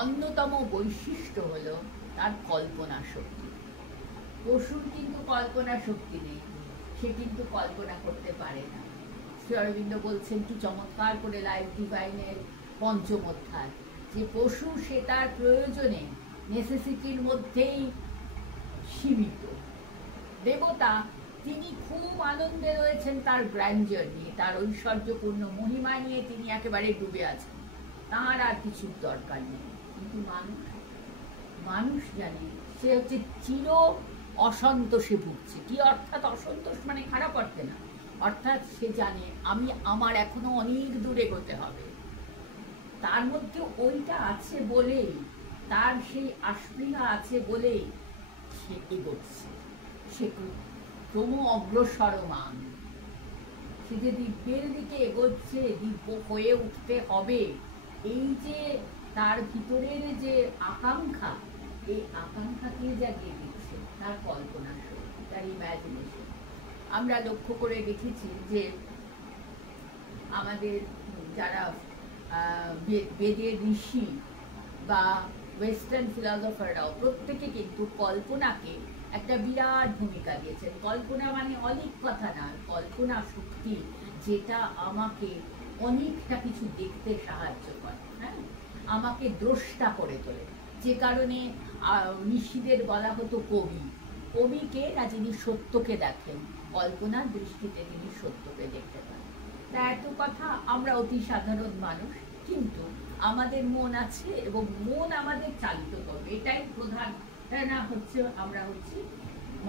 অন্যতম বৈশিষ্ট্য হলো তার কল্পনা শক্তি। পশুর কিন্তু কল্পনা শক্তি নেই, সে কিন্তু কল্পনা করতে পারে না। শ্রী অরবিন্দ বলছেন কি চমৎকার করে লাইফ ডিভাইনের পঞ্চম অধ্যায়, যে পশু সে তার প্রয়োজনে নেসেসিটির মধ্যেই সীমিত, দেবতা তিনি খুব আনন্দে রয়েছেন তার গ্র্যান্ডার নিয়ে, তার ঐশ্বর্যপূর্ণ মহিমা নিয়ে তিনি একেবারে ডুবে আছেন, তাঁর আর কিছুর দরকার নেই। কিন্তু মানুষ জানে সে হচ্ছে চির অসন্তোষে ভুগছে। কি অর্থাৎ অসন্তোষ মানে খারাপ অর্থে না, অর্থাৎ সে জানে আমি আমার এখনো অনেক দূরে এগোতে হবে, তার মধ্যে ওইটা আছে বলেই, তার সেই আস্পৃহা আছে বলেই সে এগোচ্ছে, সে ক্রম অগ্রসরমান, সে যে দিব্যের দিকে এগোচ্ছে, দিব্য হয়ে উঠতে হবে, এই যে তার ভিতরের যে আকাঙ্ক্ষা, এই আকাঙ্ক্ষাকে জাগিয়ে দিচ্ছে তার কল্পনা শক্তি, তার ইম্যাজিনেশন। আমরা লক্ষ্য করে দেখেছি যে আমাদের যারা বেদের ঋষি বা ওয়েস্টার্ন ফিলসফাররাও প্রত্যেকে কিন্তু কল্পনাকে একটা বিরাট ভূমিকা দিয়েছেন। কল্পনা মানে অনেক কথা না, কল্পনা শক্তি যেটা আমাকে অনেকটা কিছু দেখতে সাহায্য করে, হ্যাঁ, আমাকে দ্রষ্টা করে তোলে। যে কারণে ঋষিদের বলা হতো কবি। কবিকে না যিনি সত্যকে দেখেন, কল্পনার দৃষ্টিতে তিনি সত্যকে দেখতে পান। তা এত কথা, আমরা অতি সাধারণ মানুষ, কিন্তু আমাদের মন আছে এবং মন আমাদের চালিত করবে, এটাই প্রধান, তাই না? হচ্ছে আমরা হচ্ছি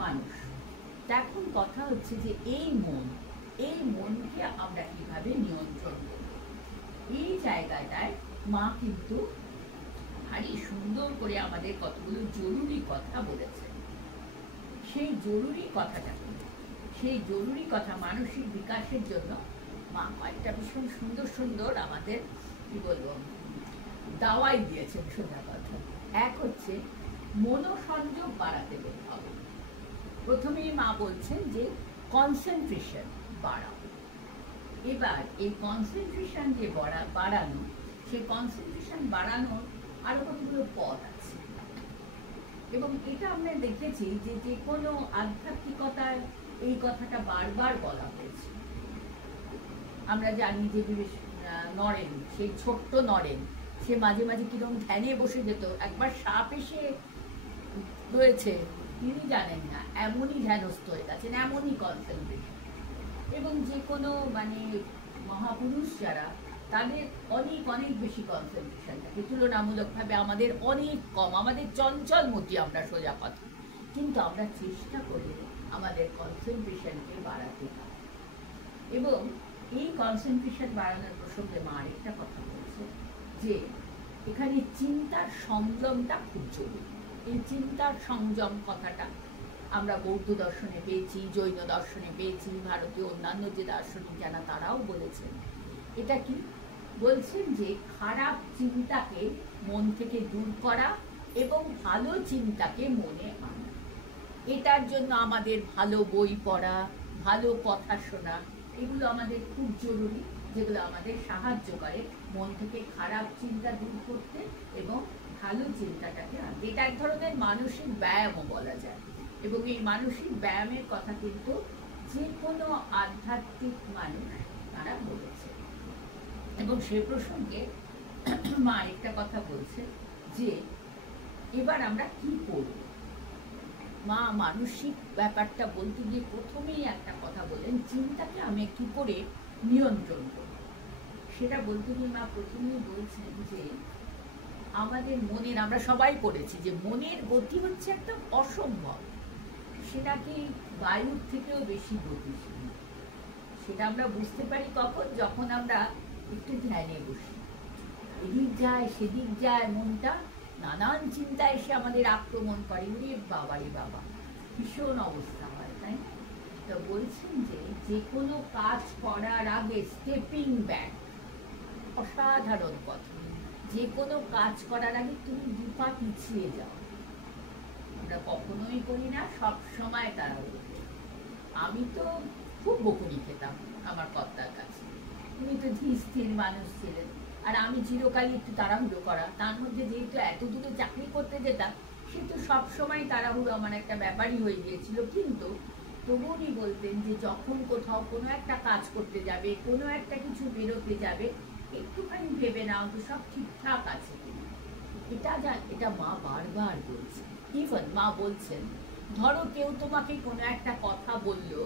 মানুষ। এখন কথা হচ্ছে যে এই মনকে আমরা কিভাবে নিয়ন্ত্রণ করব, এই জায়গাটায় মা কিন্তু ভারী সুন্দর করে আমাদের কতগুলো জরুরি কথা বলেছে। সেই জরুরি কথা মানসিক বিকাশের জন্য মা কয়েকটা ভীষণ সুন্দর সুন্দর আমাদের কি বলবো দাওয়াই দিয়েছেন। সোজা কথা, এক হচ্ছে মনোসংযোগ বাড়াতে হবে। প্রথমেই মা বলছেন যে কনসেন্ট্রেশন বাড়াও। এবার এই কনসেন্ট্রেশন যে বাড়ানো, সেই কনসেন্ট্রেশন বাড়ানোর আরো কতগুলো পথ আছে, এবং এটা আমরা দেখেছি যে যে কোনো আধ্যাত্মিকতায় এই কথাটা বারবার বলা হয়েছে। আমরা জানি যে নরেন, সেই ছোট্ট নরেন, সে মাঝে মাঝে কিরকম ধ্যানে বসে যেত, একবার সাপ এসে রয়েছে তিনি জানেন না, এমনই ধ্যানস্থ হয়ে গেছেন, এমনই কনসেন্ট্রেশন। এবং যে কোনো মহাপুরুষ যারা, তাদের অনেক অনেক বেশি কনসেন্ট্রেশন থাকে, তুলনামূলকভাবে আমাদের অনেক কম, আমাদের চঞ্চল মতি আমরা, সোজা কথা। কিন্তু আমরা চেষ্টা করি আমাদের কনসেন্ট্রেশনকে বাড়াতে হবে। এবং এই কনসেন্ট্রেশন বাড়ানোর প্রসঙ্গে মা আরেকটা কথা বলছে যে এখানে চিন্তার সংযমটা খুব জরুরি। এই চিন্তার সংযম কথাটা আমরা বৌদ্ধ দর্শনে পেয়েছি, জৈন দর্শনে পেয়েছি, ভারতীয় অন্যান্য যে দার্শনিক যারা তারাও বলেছেন। এটা কি বলছেন যে খারাপ চিন্তাকে মন থেকে দূর করা এবং ভালো চিন্তাকে মনে আনা। এটার জন্য আমাদের ভালো বই পড়া, ভালো কথা শোনা, এগুলো আমাদের খুব জরুরি, যেগুলো আমাদের সাহায্য করে মন থেকে খারাপ চিন্তা দূর করতে এবং ভালো চিন্তাটাকে আনতে। এটা এক ধরনের মানসিক ব্যায়ামও বলা যায়। এবং এই মানসিক ব্যায়ামের কথা কিন্তু যে কোনো আধ্যাত্মিক মানুষ তারা বলেছে। এবং সে প্রসঙ্গে মা একটা কথা বলছে যে এবার আমরা কি করব। মা মানসিক ব্যাপারটা বলতে গিয়ে প্রথমেই একটা কথা বলেন, চিন্তাকে আমি কি করে নিয়ন্ত্রণ করব। সেটা বলতে গিয়ে মা প্রথমেই বলছেন যে আমাদের মনের, আমরা সবাই পড়েছি যে মনের গতি হচ্ছে একটা অসম্ভব, সেটা কি বায়ুর থেকেও বেশি গতিশীল। সেটা আমরা বুঝতে পারি কখন, যখন আমরা একটু ধ্যানে বসি, এদিক যায় সেদিক যায়, মনটা নানান চিন্তা এসে আমাদের আক্রমণ করে, ওরে বাবা রে বাবা, ভীষণ অবস্থা হয়, তাই না? তো বলছেন যে যে কোনো কাজ করার আগে স্টেপিং ব্যাক, অসাধারণ কথা। যে কোনো কাজ করার আগে তুমি দুপা পিছিয়ে যাও। আমরা কখনোই করি না, সব সময় তারা বলবে। আমি তো খুব বকুনি খেতাম আমার কর্তার কাছে, উনি তো ধীর স্থির মানুষ ছিলেন, আর আমি চিরকালই একটু তাড়াহুড়ো করা। তার মধ্যে যেহেতু এত দূরে চাকরি করতে যেতাম, সে তো সবসময় তাড়াহুড়ো আমার একটা ব্যাপারই হয়ে গিয়েছিল। কিন্তু তবু উনি বলতেন যে যখন কোথাও কোনো একটা কাজ করতে যাবে, কোনো একটা কিছু বেরোতে যাবে, একটুখানি ভেবে নাও তো সব ঠিকঠাক আছে কিনা। এটা মা বারবার বলছে। ইভেন মা বলছেন, ধরো কেউ তোমাকে কোনো একটা কথা বললো,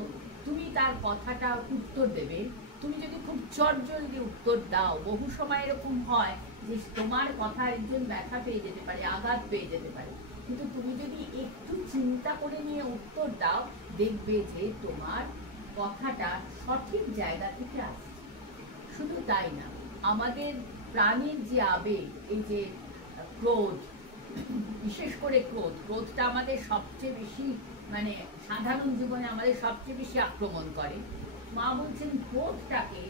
তুমি তার কথাটা উত্তর দেবে, তুমি যদি খুব চটজলদি উত্তর দাও, বহু সময় এরকম হয় যে তোমার কথা একজন ব্যথা পেয়ে যেতে পারে, আঘাত পেয়ে যেতে পারে, কিন্তু তুমি যদি একটু চিন্তা করে নিয়ে উত্তর দাও, দেখবে যে তোমার কথাটা সঠিক জায়গা থেকে আসছে। শুধু তাই না, আমাদের প্রাণীর যে আবেগ, এই যে ক্রোধ, বিশেষ করে ক্রোধটা আমাদের সবচেয়ে বেশি, মানে সাধারণ জীবনে আমাদের সবচেয়ে বেশি আক্রমণ করে। মা বলছেন ক্রোধটাকে,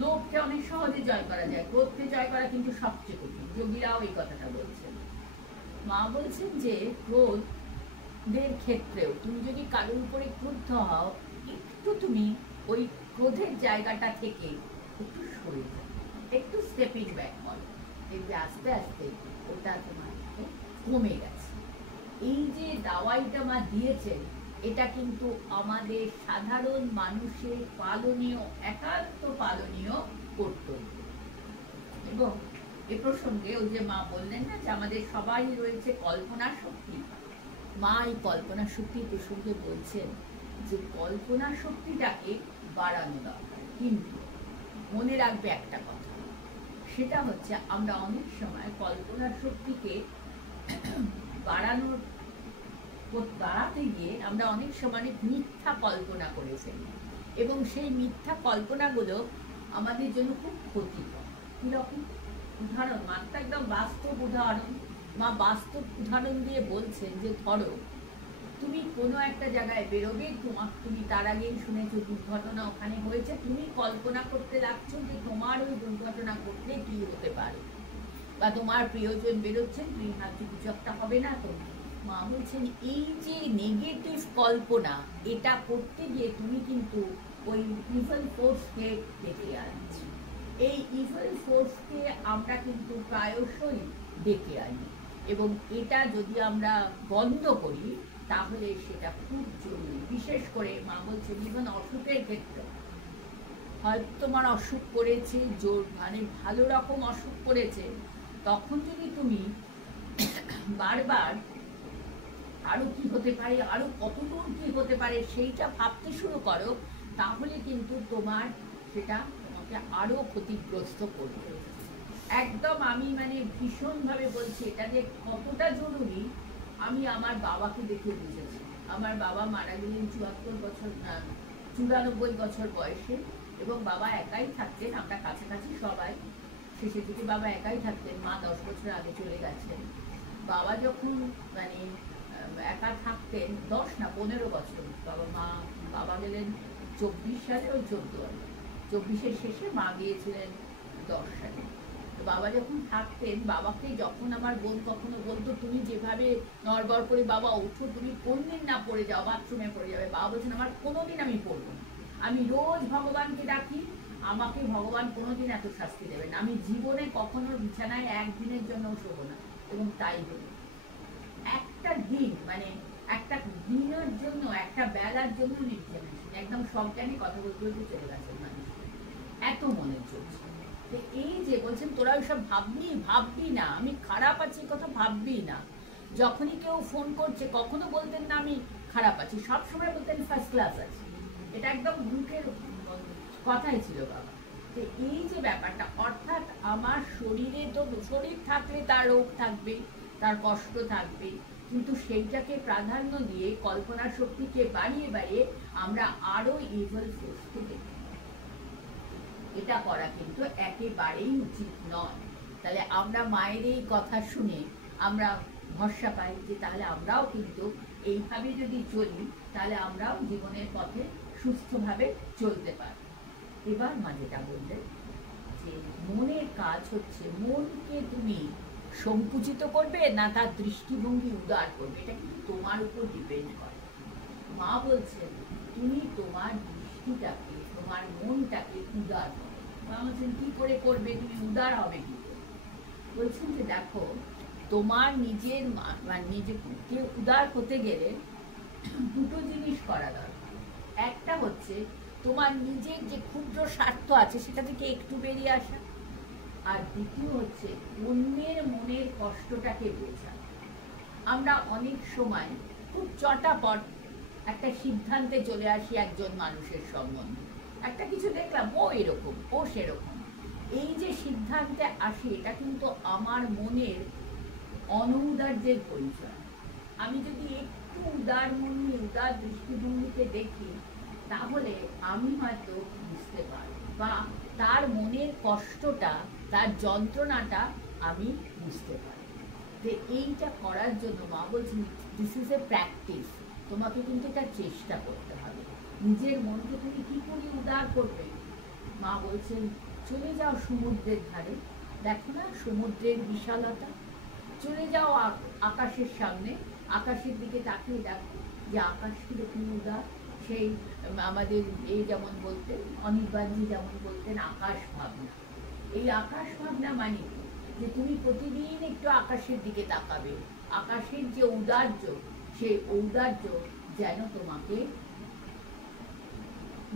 লোভকে অনেক সহজে জয় করা যায়, ক্রোধকে জয় করা কিন্তু সবচেয়ে কঠিন। যোগীরাও এই কথাটা বলছেন। মা বলছেন যে ক্রোধের ক্ষেত্রেও তুমি যদি কারোর উপরে ক্রুদ্ধ হও, একটু তুমি ওই ক্রোধের জায়গাটা থেকে একটু সরে যাও, একটু স্টেপিং ব্যাক করো, দেখবে আস্তে আস্তে ওটা তোমার কমে গেছে। এই যে দাওয়াইটা মা দিয়েছেন, এটা কিন্তু আমাদের সাধারণ মানুষের পালনীয়, একান্ত পালনীয় কর্তব্য। এবং এ প্রসঙ্গে ওই যে মা বললেন না যে আমাদের সবাই রয়েছে কল্পনা শক্তি, মা এই কল্পনা শক্তির প্রসঙ্গে বলছেন যে কল্পনা শক্তিটাকে বাড়ানো দরকার। কিন্তু মনে রাখবে একটা কথা, সেটা হচ্ছে আমরা অনেক সময় কল্পনা শক্তিকে বাড়াতে গিয়ে আমরা অনেক সময় মিথ্যা কল্পনা করে ফেলি, এবং সেই মিথ্যা কল্পনাগুলো আমাদের জন্য খুব ক্ষতিকর। কিরকম উদাহরণ, মাত্র একদম বাস্তব উদাহরণ, মা বাস্তব উদাহরণ দিয়ে বলছেন যে ধরো তুমি কোনো একটা জায়গায় বেরোবে, তুমি তার আগেই শুনেছো দুর্ঘটনা ওখানে হয়েছে, তুমি কল্পনা করতে লাগছো যে তোমার ওই দুর্ঘটনা ঘটলে কি হতে পারে, বা তোমার প্রিয়জন বেরোচ্ছেন, তুমি ভাবছো কিছু একটা হবে না তো। মা বলছেন এই যে নেগেটিভ কল্পনা, এটা করতে গিয়ে তুমি কিন্তু ওই ইভিল ফোর্সকে ডেকে আনছো। এই ইভিল ফোর্সকে আমরা কিন্তু প্রায়শই ডেকে আনি, এবং এটা যদি আমরা বন্ধ করি তাহলে সেটা খুব জরুরি। বিশেষ করে মা বলছেন ইভেন অসুখের ক্ষেত্রে, হয়তো তোমার অসুখ করেছে, মানে ভালো রকম অসুখ করেছে, তখন যদি তুমি বারবার আরো কি হতে পারে, আরো কতদূর কি হতে পারে সেইটা ভাবতে শুরু করো, তাহলে কিন্তু সেটা তোমাকে আরো ক্ষতিগ্রস্ত করবে। একদম আমি মানে ভীষণভাবে বলছি এটা যে কতটা জরুরি, আমি আমার বাবাকে দেখে বুঝেছি। আমার বাবা মারা গেলেন 94 বছর বয়সে, এবং বাবা একাই থাকতেন, আমরা কাছাকাছি সবাই, শেষের দিকে বাবা একাই থাকতেন, মা 10 বছর আগে চলে গেছেন। বাবা যখন মানে একা থাকতেন 10 না 15 বছর, বাবা গেলেন 24 সালে, ওই 24-এর শেষে, মা গিয়েছিলেন 10 সালে। বাবা যখন থাকতেন, বাবাকে যখন আমার বোন কখনো বলতো তুমি যেভাবে নড়বড় করে বাবা ওঠো, তুমি কোনদিন না পড়ে যাও, বাথরুমে পড়ে যাবে, বাবা বলছেন আমার কোনোদিন আমি পড়বো না, আমি রোজ ভগবানকে ডাকি, আমাকে ভগবান কোনোদিন এত শাস্তি দেবেন, আমি জীবনে কখনো বিছানায় একদিনের জন্য শোবো না। এবং তাই হলো, একটা দিন মানে একটা দিনের জন্য, একটা বেলার জন্য নির্জনে একদম সজ্ঞানে কথা বলতে বলতে চলে গেছেন মানুষ, এত মনে চলছে। এই যে বলছেন তোরা ওইসব ভাববি না, আমি খারাপ আছি, কথা ভাববি না। যখনই কেউ ফোন করছে কখনো বলতেন না আমি খারাপ আছি, সবসময় বলতেন ফার্স্ট ক্লাস আছি, এটা একদম মুখের কথাই ছিল বাবা। তো এই যে ব্যাপারটা, অর্থাৎ আমার শরীরে তো, শরীর থাকলে তার রোগ থাকবে, তার কষ্ট থাকবে, কিন্তু সেইটাকে প্রাধান্য দিয়ে কল্পনা শক্তিকে বাড়িয়ে বাড়িয়ে আমরা আরো ইভিল ফোর্সকে দেখি, এটা করা কিন্তু একেবারেই উচিত নয়। তাহলে আমরা মায়ের এই কথা শুনে আমরা ভরসা পাই যে তাহলে আমরাও কিন্তু এইভাবে যদি চলি, তাহলে আমরাও জীবনের পথে সুস্থভাবে চলতে পারি। এবার মা যেটা বললেন যে মনের কাজ হচ্ছে মনকে তুমি সংকুচিত করবে না তার দৃষ্টিভঙ্গি উদার করবে, এটা কিন্তু তোমার উপর ডিপেন্ড করে। মা বলছেন তুমি তোমার দৃষ্টিটাকে, তোমার মনটাকে উদার করো। মা বলছেন কি করে করবে, তুমি উদার হবে কি করে? বলছেন যে দেখো, তোমার নিজের নিজেকে উদার হতে গেলে দুটো জিনিস করা দরকার। একটা হচ্ছে তোমার নিজের যে ক্ষুদ্র স্বার্থ আছে সেটা থেকে একটু বেরিয়ে আসা, আর দ্বিতীয় হচ্ছে অন্যের মনের কষ্টটাকে বোঝা। আমরা অনেক সময় খুব চটাপট একটা সিদ্ধান্তে চলে আসি একজন মানুষের সম্বন্ধে, একটা কিছু দেখলাম ও এরকম ও সেরকম, এই যে সিদ্ধান্তে আসি এটা কিন্তু আমার মনের অনৌদার্যের পরিচয়। আমি যদি একটু উদার মনে উদার দৃষ্টিভঙ্গিতে দেখি তাহলে আমি হয়তো বুঝতে পারব, বা তার মনের কষ্টটা তার যন্ত্রণাটা আমি বুঝতে পারি। তো এইটা করার জন্য মা বলছেন দিস ইজ এ প্র্যাকটিস, তোমাকে কিন্তু এটা চেষ্টা করতে হবে। নিজের মনকে তুমি কি করে উদার করবে? মা বলছেন চলে যাও সমুদ্রের ধারে, দেখো না সমুদ্রের বিশালতা, চলে যাও আকাশের সামনে, আকাশের দিকে তাকিয়ে দেখো যে আকাশ কিরকম উদার। সেই আমাদের এই যেমন বলতেন অনির্বাণজি যেমন বলতেন আকাশ ভাবনা। এই আকাশ ভাবনা মানে যে তুমি প্রতিদিন একটু আকাশের দিকে তাকাবে, আকাশের যে ঔদার্য সেই ঔদার্য যেন তোমাকে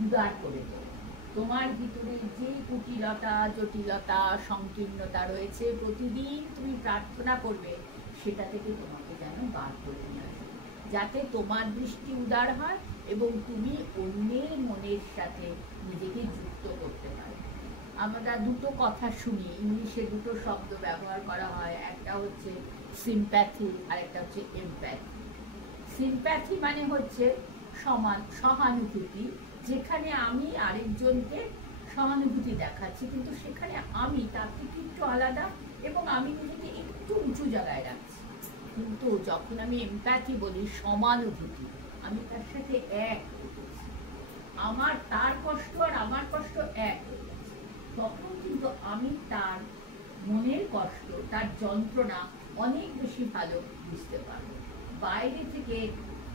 উদার করে দেয়। তোমার ভিতরে যে কুটিলতা জটিলতা সংকীর্ণতা রয়েছে প্রতিদিন তুমি প্রার্থনা করবে সেটা থেকে তোমাকে যেন বার করে নিয়ে আসে, যাতে তোমার দৃষ্টি উদার হয় এবং তুমি অন্যের মনের সাথে নিজেকে যুক্ত করতে পারো। আমরা দুটো কথা শুনি, ইংলিশে দুটো শব্দ ব্যবহার করা হয়, একটা হচ্ছে সিম্প্যাথি আর একটা হচ্ছে এমপ্যাথি। সিম্প্যাথি মানে হচ্ছে সহানুভূতি, যেখানে আমি আরেকজনকে সহানুভূতি দেখাচ্ছি কিন্তু সেখানে আমি তার থেকে একটু আলাদা এবং আমি নিজেকে একটু উঁচু জায়গায় রাখছি। কিন্তু যখন আমি এমপ্যাথি বলি সমানুভূতি, আমি তার সাথে এক হয়েছি, আমার তার কষ্ট আর আমার কষ্ট এক হয়ে গেছে, তখন কিন্তু আমি তার মনের কষ্ট তার যন্ত্রণা অনেক বেশি ভালো বুঝতে পারবো। বাইরে থেকে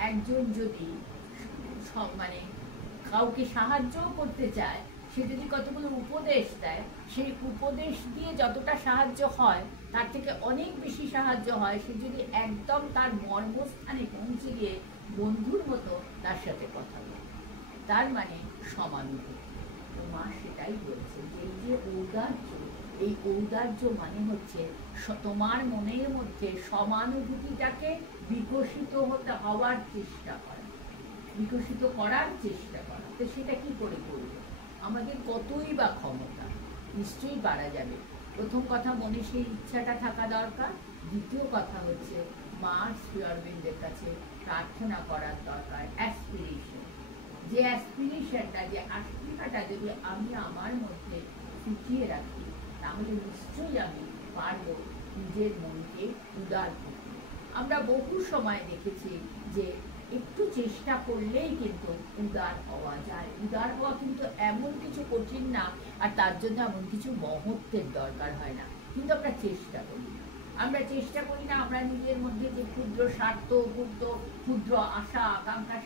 একজন যদি মানে কাউকে সাহায্য করতে চায়, সে যদি কতগুলো উপদেশ দেয়, সেই উপদেশ দিয়ে যতটা সাহায্য হয় তার থেকে অনেক বেশি সাহায্য হয় সে যদি একদম তার মর্মস্থানে পৌঁছে গিয়ে বন্ধুর মতো তার সাথে কথা বলে। তার মানে সমানুভূতি। মা সেটাই বলছে যে এই যে ঔদার্য, এই ঔদার্য মানে হচ্ছে তোমার মনের মধ্যে সমানুভূতিটাকে বিকশিত হওয়ার চেষ্টা করা, বিকশিত করার চেষ্টা করা। তো সেটা কি করে করবে? আমাদের কতই বা ক্ষমতা, নিশ্চয়ই পারা যাবে। প্রথম কথা মনে সেই ইচ্ছাটা থাকা দরকার। দ্বিতীয় কথা হচ্ছে মা শ্রী অরবিন্দের কাছে প্রার্থনা করার দরকার, অ্যাসপিরেশন। যে অ্যাসপিরেশনটা, যে আশঙ্কাটা যদি আমি আমার মধ্যে ফুটিয়ে রাখি তাহলে নিশ্চয়ই আমি পারব নিজের মনকে উদার করতে। আমরা বহু সময় দেখেছি যে একটু চেষ্টা করলেই কিন্তু উদার হওয়া যায়। উদার হওয়া কিন্তু এমন কিছু কঠিন না, আর তার জন্য এমন কিছু মহত্বের দরকার হয় না, কিন্তু আমরা চেষ্টা করি না। আমরা চেষ্টা করি না, আমরা নিজের মধ্যে যে ক্ষুদ্র স্বার্থ ক্ষুদ্র আশা আকাঙ্ক্ষা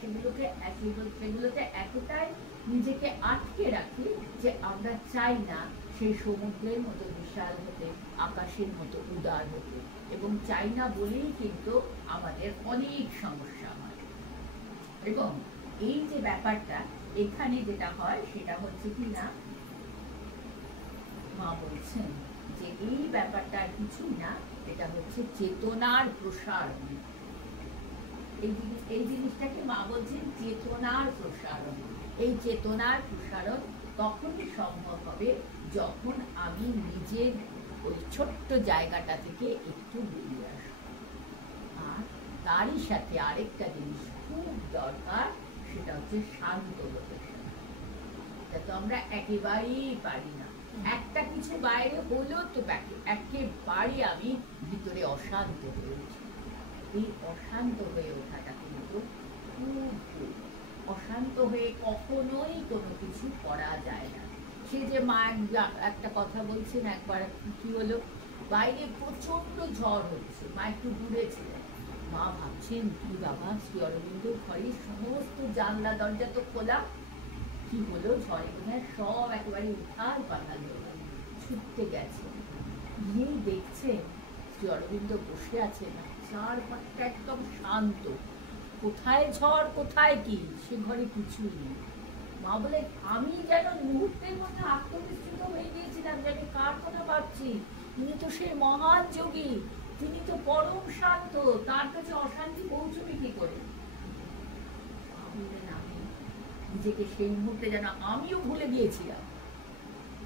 সেগুলোতে এতটাই নিজেকে আটকে রাখি যে আমরা চাই না সেই সমুদ্রের মতো বিশাল হতে, আকাশের মতো উদার হতে, এবং চাই না বলেই কিন্তু আমাদের অনেক সমস্যা হয়। এবং এই যে ব্যাপারটা এখানে যেটা হয় সেটা হচ্ছে কি না, মা বলছেন যে এই ব্যাপারটা কিছুই না, এটা হচ্ছে চেতনার প্রসারণ। এই জিনিসটাকে মা বলছেন চেতনার প্রসারণ। এই চেতনার প্রসারণ তখনই সম্ভব হবে যখন আমি নিজের ওই ছোট্ট জায়গাটা থেকে একটু বেরিয়ে আসবো। আর তারই সাথে আরেকটা জিনিস খুব দরকার, সেটা হচ্ছে শান্ত হতে। এটা তো আমরা একেবারেই পারি না। একটা কিছু বাইরে হলো তো একেবারে আমি ভিতরে অশান্ত হয়ে উঠি। এই অশান্ত হয়ে ওঠাটা কিন্তু খুব অশান্ত হয়ে কখনোই কোনো কিছু করা যায় না। সে যে মা একটা কথা বলছেন, একবার কি হলো, বাইরে প্রচন্ড ঝড় হচ্ছে, মা একটু দূরে ছিলেন। মা ভাবছেন কি বাবা, শ্রী অরবিন্দর ঘরের সমস্ত জানলা দরজা তো খোলা, কি হলো ঝড়ে বোধহয় সব একেবারে উঠাল পাঠাল ছুটতে গেছে। গিয়েই দেখছেন শ্রী অরবিন্দ বসে আছেন, চারপাশটা একদম শান্ত, কোথায় ঝড় কোথায় কি, সে ঘরে কিছুই নেই। মা বলে আমি যেন মুহূর্তের মধ্যে আত্মবিস্মৃত হয়ে গিয়েছিলাম যে আমি কার কথা ভাবছি। তিনি তো সেই মহান যোগী, তিনি তো পরম শান্ত, তার কাছে অশান্তি পৌঁছবে কি করে। আমি নিজেকে সেই মুহূর্তে যেন আমিও ভুলে গিয়েছিলাম।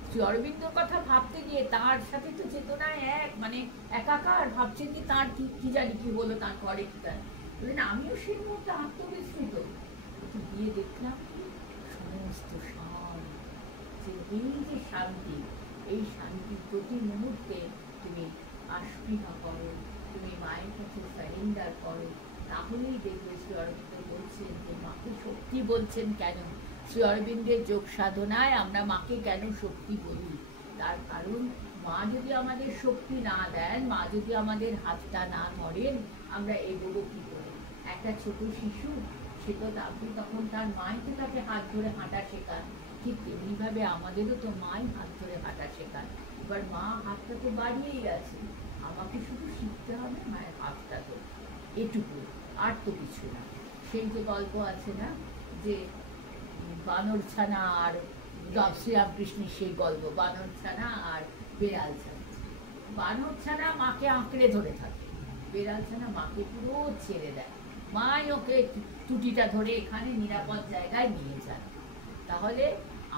শ্রী অরবিন্দর কথা ভাবতে গিয়ে তার সাথে তো চেতনায় এক মানে একাকার, ভাবছেন যে তার কি জানি কি হলো, তার ঘরে কি তার আমিও সেই মুহূর্তে আত্মবিস্মৃত গিয়ে দেখলাম সমস্ত শান্ত। এই যে শান্তি, এই শান্তি প্রতি মুহূর্তে তুমি আস্পৃহা করো, তুমি মায়ের কাছে সারেন্ডার করো, তাহলেই দেখবে শ্রী অরবিন্দ বলছেন যে মাকে শক্তি বলছেন কেন। শ্রী অরবিন্দের যোগ সাধনায় আমরা মাকে কেন শক্তি বলি, তার কারণ মা যদি আমাদের শক্তি না দেন, মা যদি আমাদের হাতটা না ধরেন, আমরা এগোবো কি করে। একটা ছোট শিশু, সে তো তখন তার মাই তো তাকে হাত ধরে হাঁটা শেখান, ঠিক তেমনিভাবে আমাদেরও তো মাই হাত ধরে হাঁটা শেখান। এবার মা হাতটা তো বাড়িয়েই আছে, আমাকে শুধু শিখতে হবে মায়ের হাতটা তো, এটুকু, আর তো কিছু না। সেই যে গল্প আছে না, যে বানর ছানা আর শ্রীরামকৃষ্ণের সেই গল্প, বানর ছানা আর বেড়াল ছানা। বানর ছানা মাকে আঁকড়ে ধরে থাকে, বেড়াল ছানা মাকে পুরো ছেড়ে দেয়, মাই ওকে টুটিটা ধরে এখানে নিরাপদ জায়গায় নিয়ে যান। তাহলে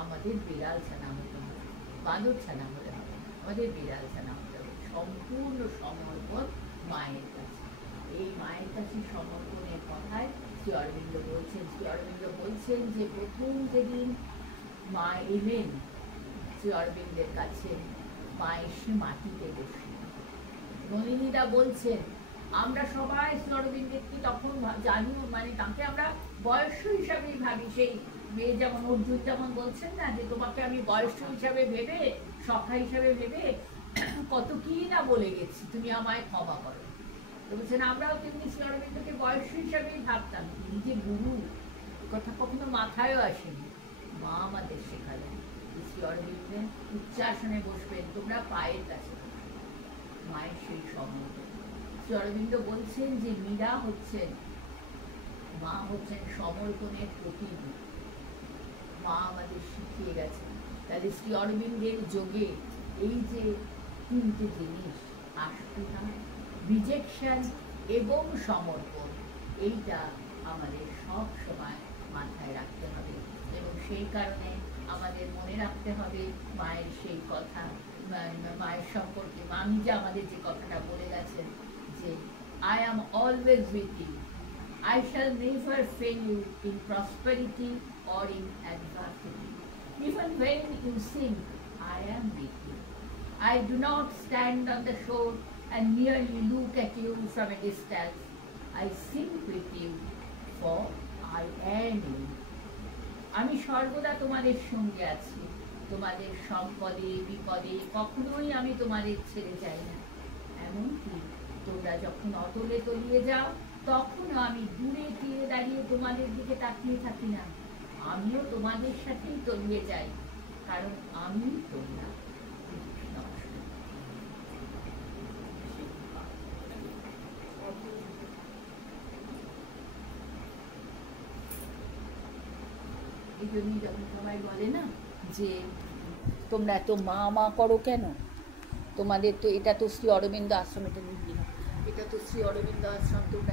আমাদের বিড়াল ছানা হতে হবে, বানর ছানা হতে হবে, আমাদের বিড়াল ছানা হতে হবে, সম্পূর্ণ সমর্পণ মায়ের কাছে। এই মায়ের কাছে সমর্পণের কথায় শ্রী অরবিন্দ বলছেন, শ্রী অরবিন্দ বলছেন যে প্রথম যেদিন মা এলেন শ্রী অরবিন্দের কাছে, মা এসে মাটিতে বসলেন। নলিনীদা বলছেন আমরা সবাই শ্রী অরবিন্দেরকে তখন জানিও, মানে তাকে আমরা বয়স্ক হিসাবেই ভাবি। সেই মেয়ে যেমন অর্জুন যেমন বলছেন না, যে তোমাকে আমি বয়স্ক হিসাবে ভেবে, সখা হিসাবে ভেবে কত কি না বলে গেছি, তুমি আমায় ক্ষমা করো। তো বলছেন আমরাও তেমনি শ্রী অরবিন্দকে বয়স্ক হিসাবেই ভাবতাম, তিনি যে গুরু কথা কখনো মাথায়ও আসেনি। মা আমাদের শেখালেন শ্রী অরবিন্দের উচ্চাসনে বসবেন, তোমরা পায়ের কাছে মায়ের সেই সমর্পণ। শ্রী অরবিন্দ বলছেন যে মীরা হচ্ছেন, মা হচ্ছেন সমর্পণের প্রতিরূপ। মা আমাদের শিখিয়ে গেছেন। তাহলে শ্রী অরবিন্দের যোগে এই যে তিনটে জিনিস, আস্পৃহা, রিজেকশন এবং সমর্পণ, এইটা আমাদের সব সময় মাথায় রাখতে হবে। এবং সেই কারণে আমাদের মনে রাখতে হবে মায়ের সেই কথা, মায়ের সম্পর্কে মা নিজে আমাদের যে কথাটা বলে গেছেন যে I am always with you, I shall never fail you in prosperity or in adversity. Even when you sink, I am with you. I do not stand on the shore and merely look at you from a distance. I sink with you, for I am you. আমি সর্বদা তোমাদের সঙ্গে আছি, তোমাদের সম্পদে বিপদে কখনোই আমি তোমাদের ছেড়ে যাই না। এমনকি তোমরা যখন অতলে তলিয়ে যাও, তখনও আমি দূরে তীরে দাঁড়িয়ে তোমাদের দিকে তাকিয়ে থাকি না, আমিও তোমাদের সাথেই তলিয়ে যাই, কারণ আমি তোমরা। এই জন্যই যখন সবাই বলে না যে তোমরা এত মা মা করো কেন, তোমাদের তো এটা তো শ্রী অরবিন্দ আশ্রম, এটা নিবি না, এটা তো শ্রী অরবিন্দ আশ্রম, তোমরা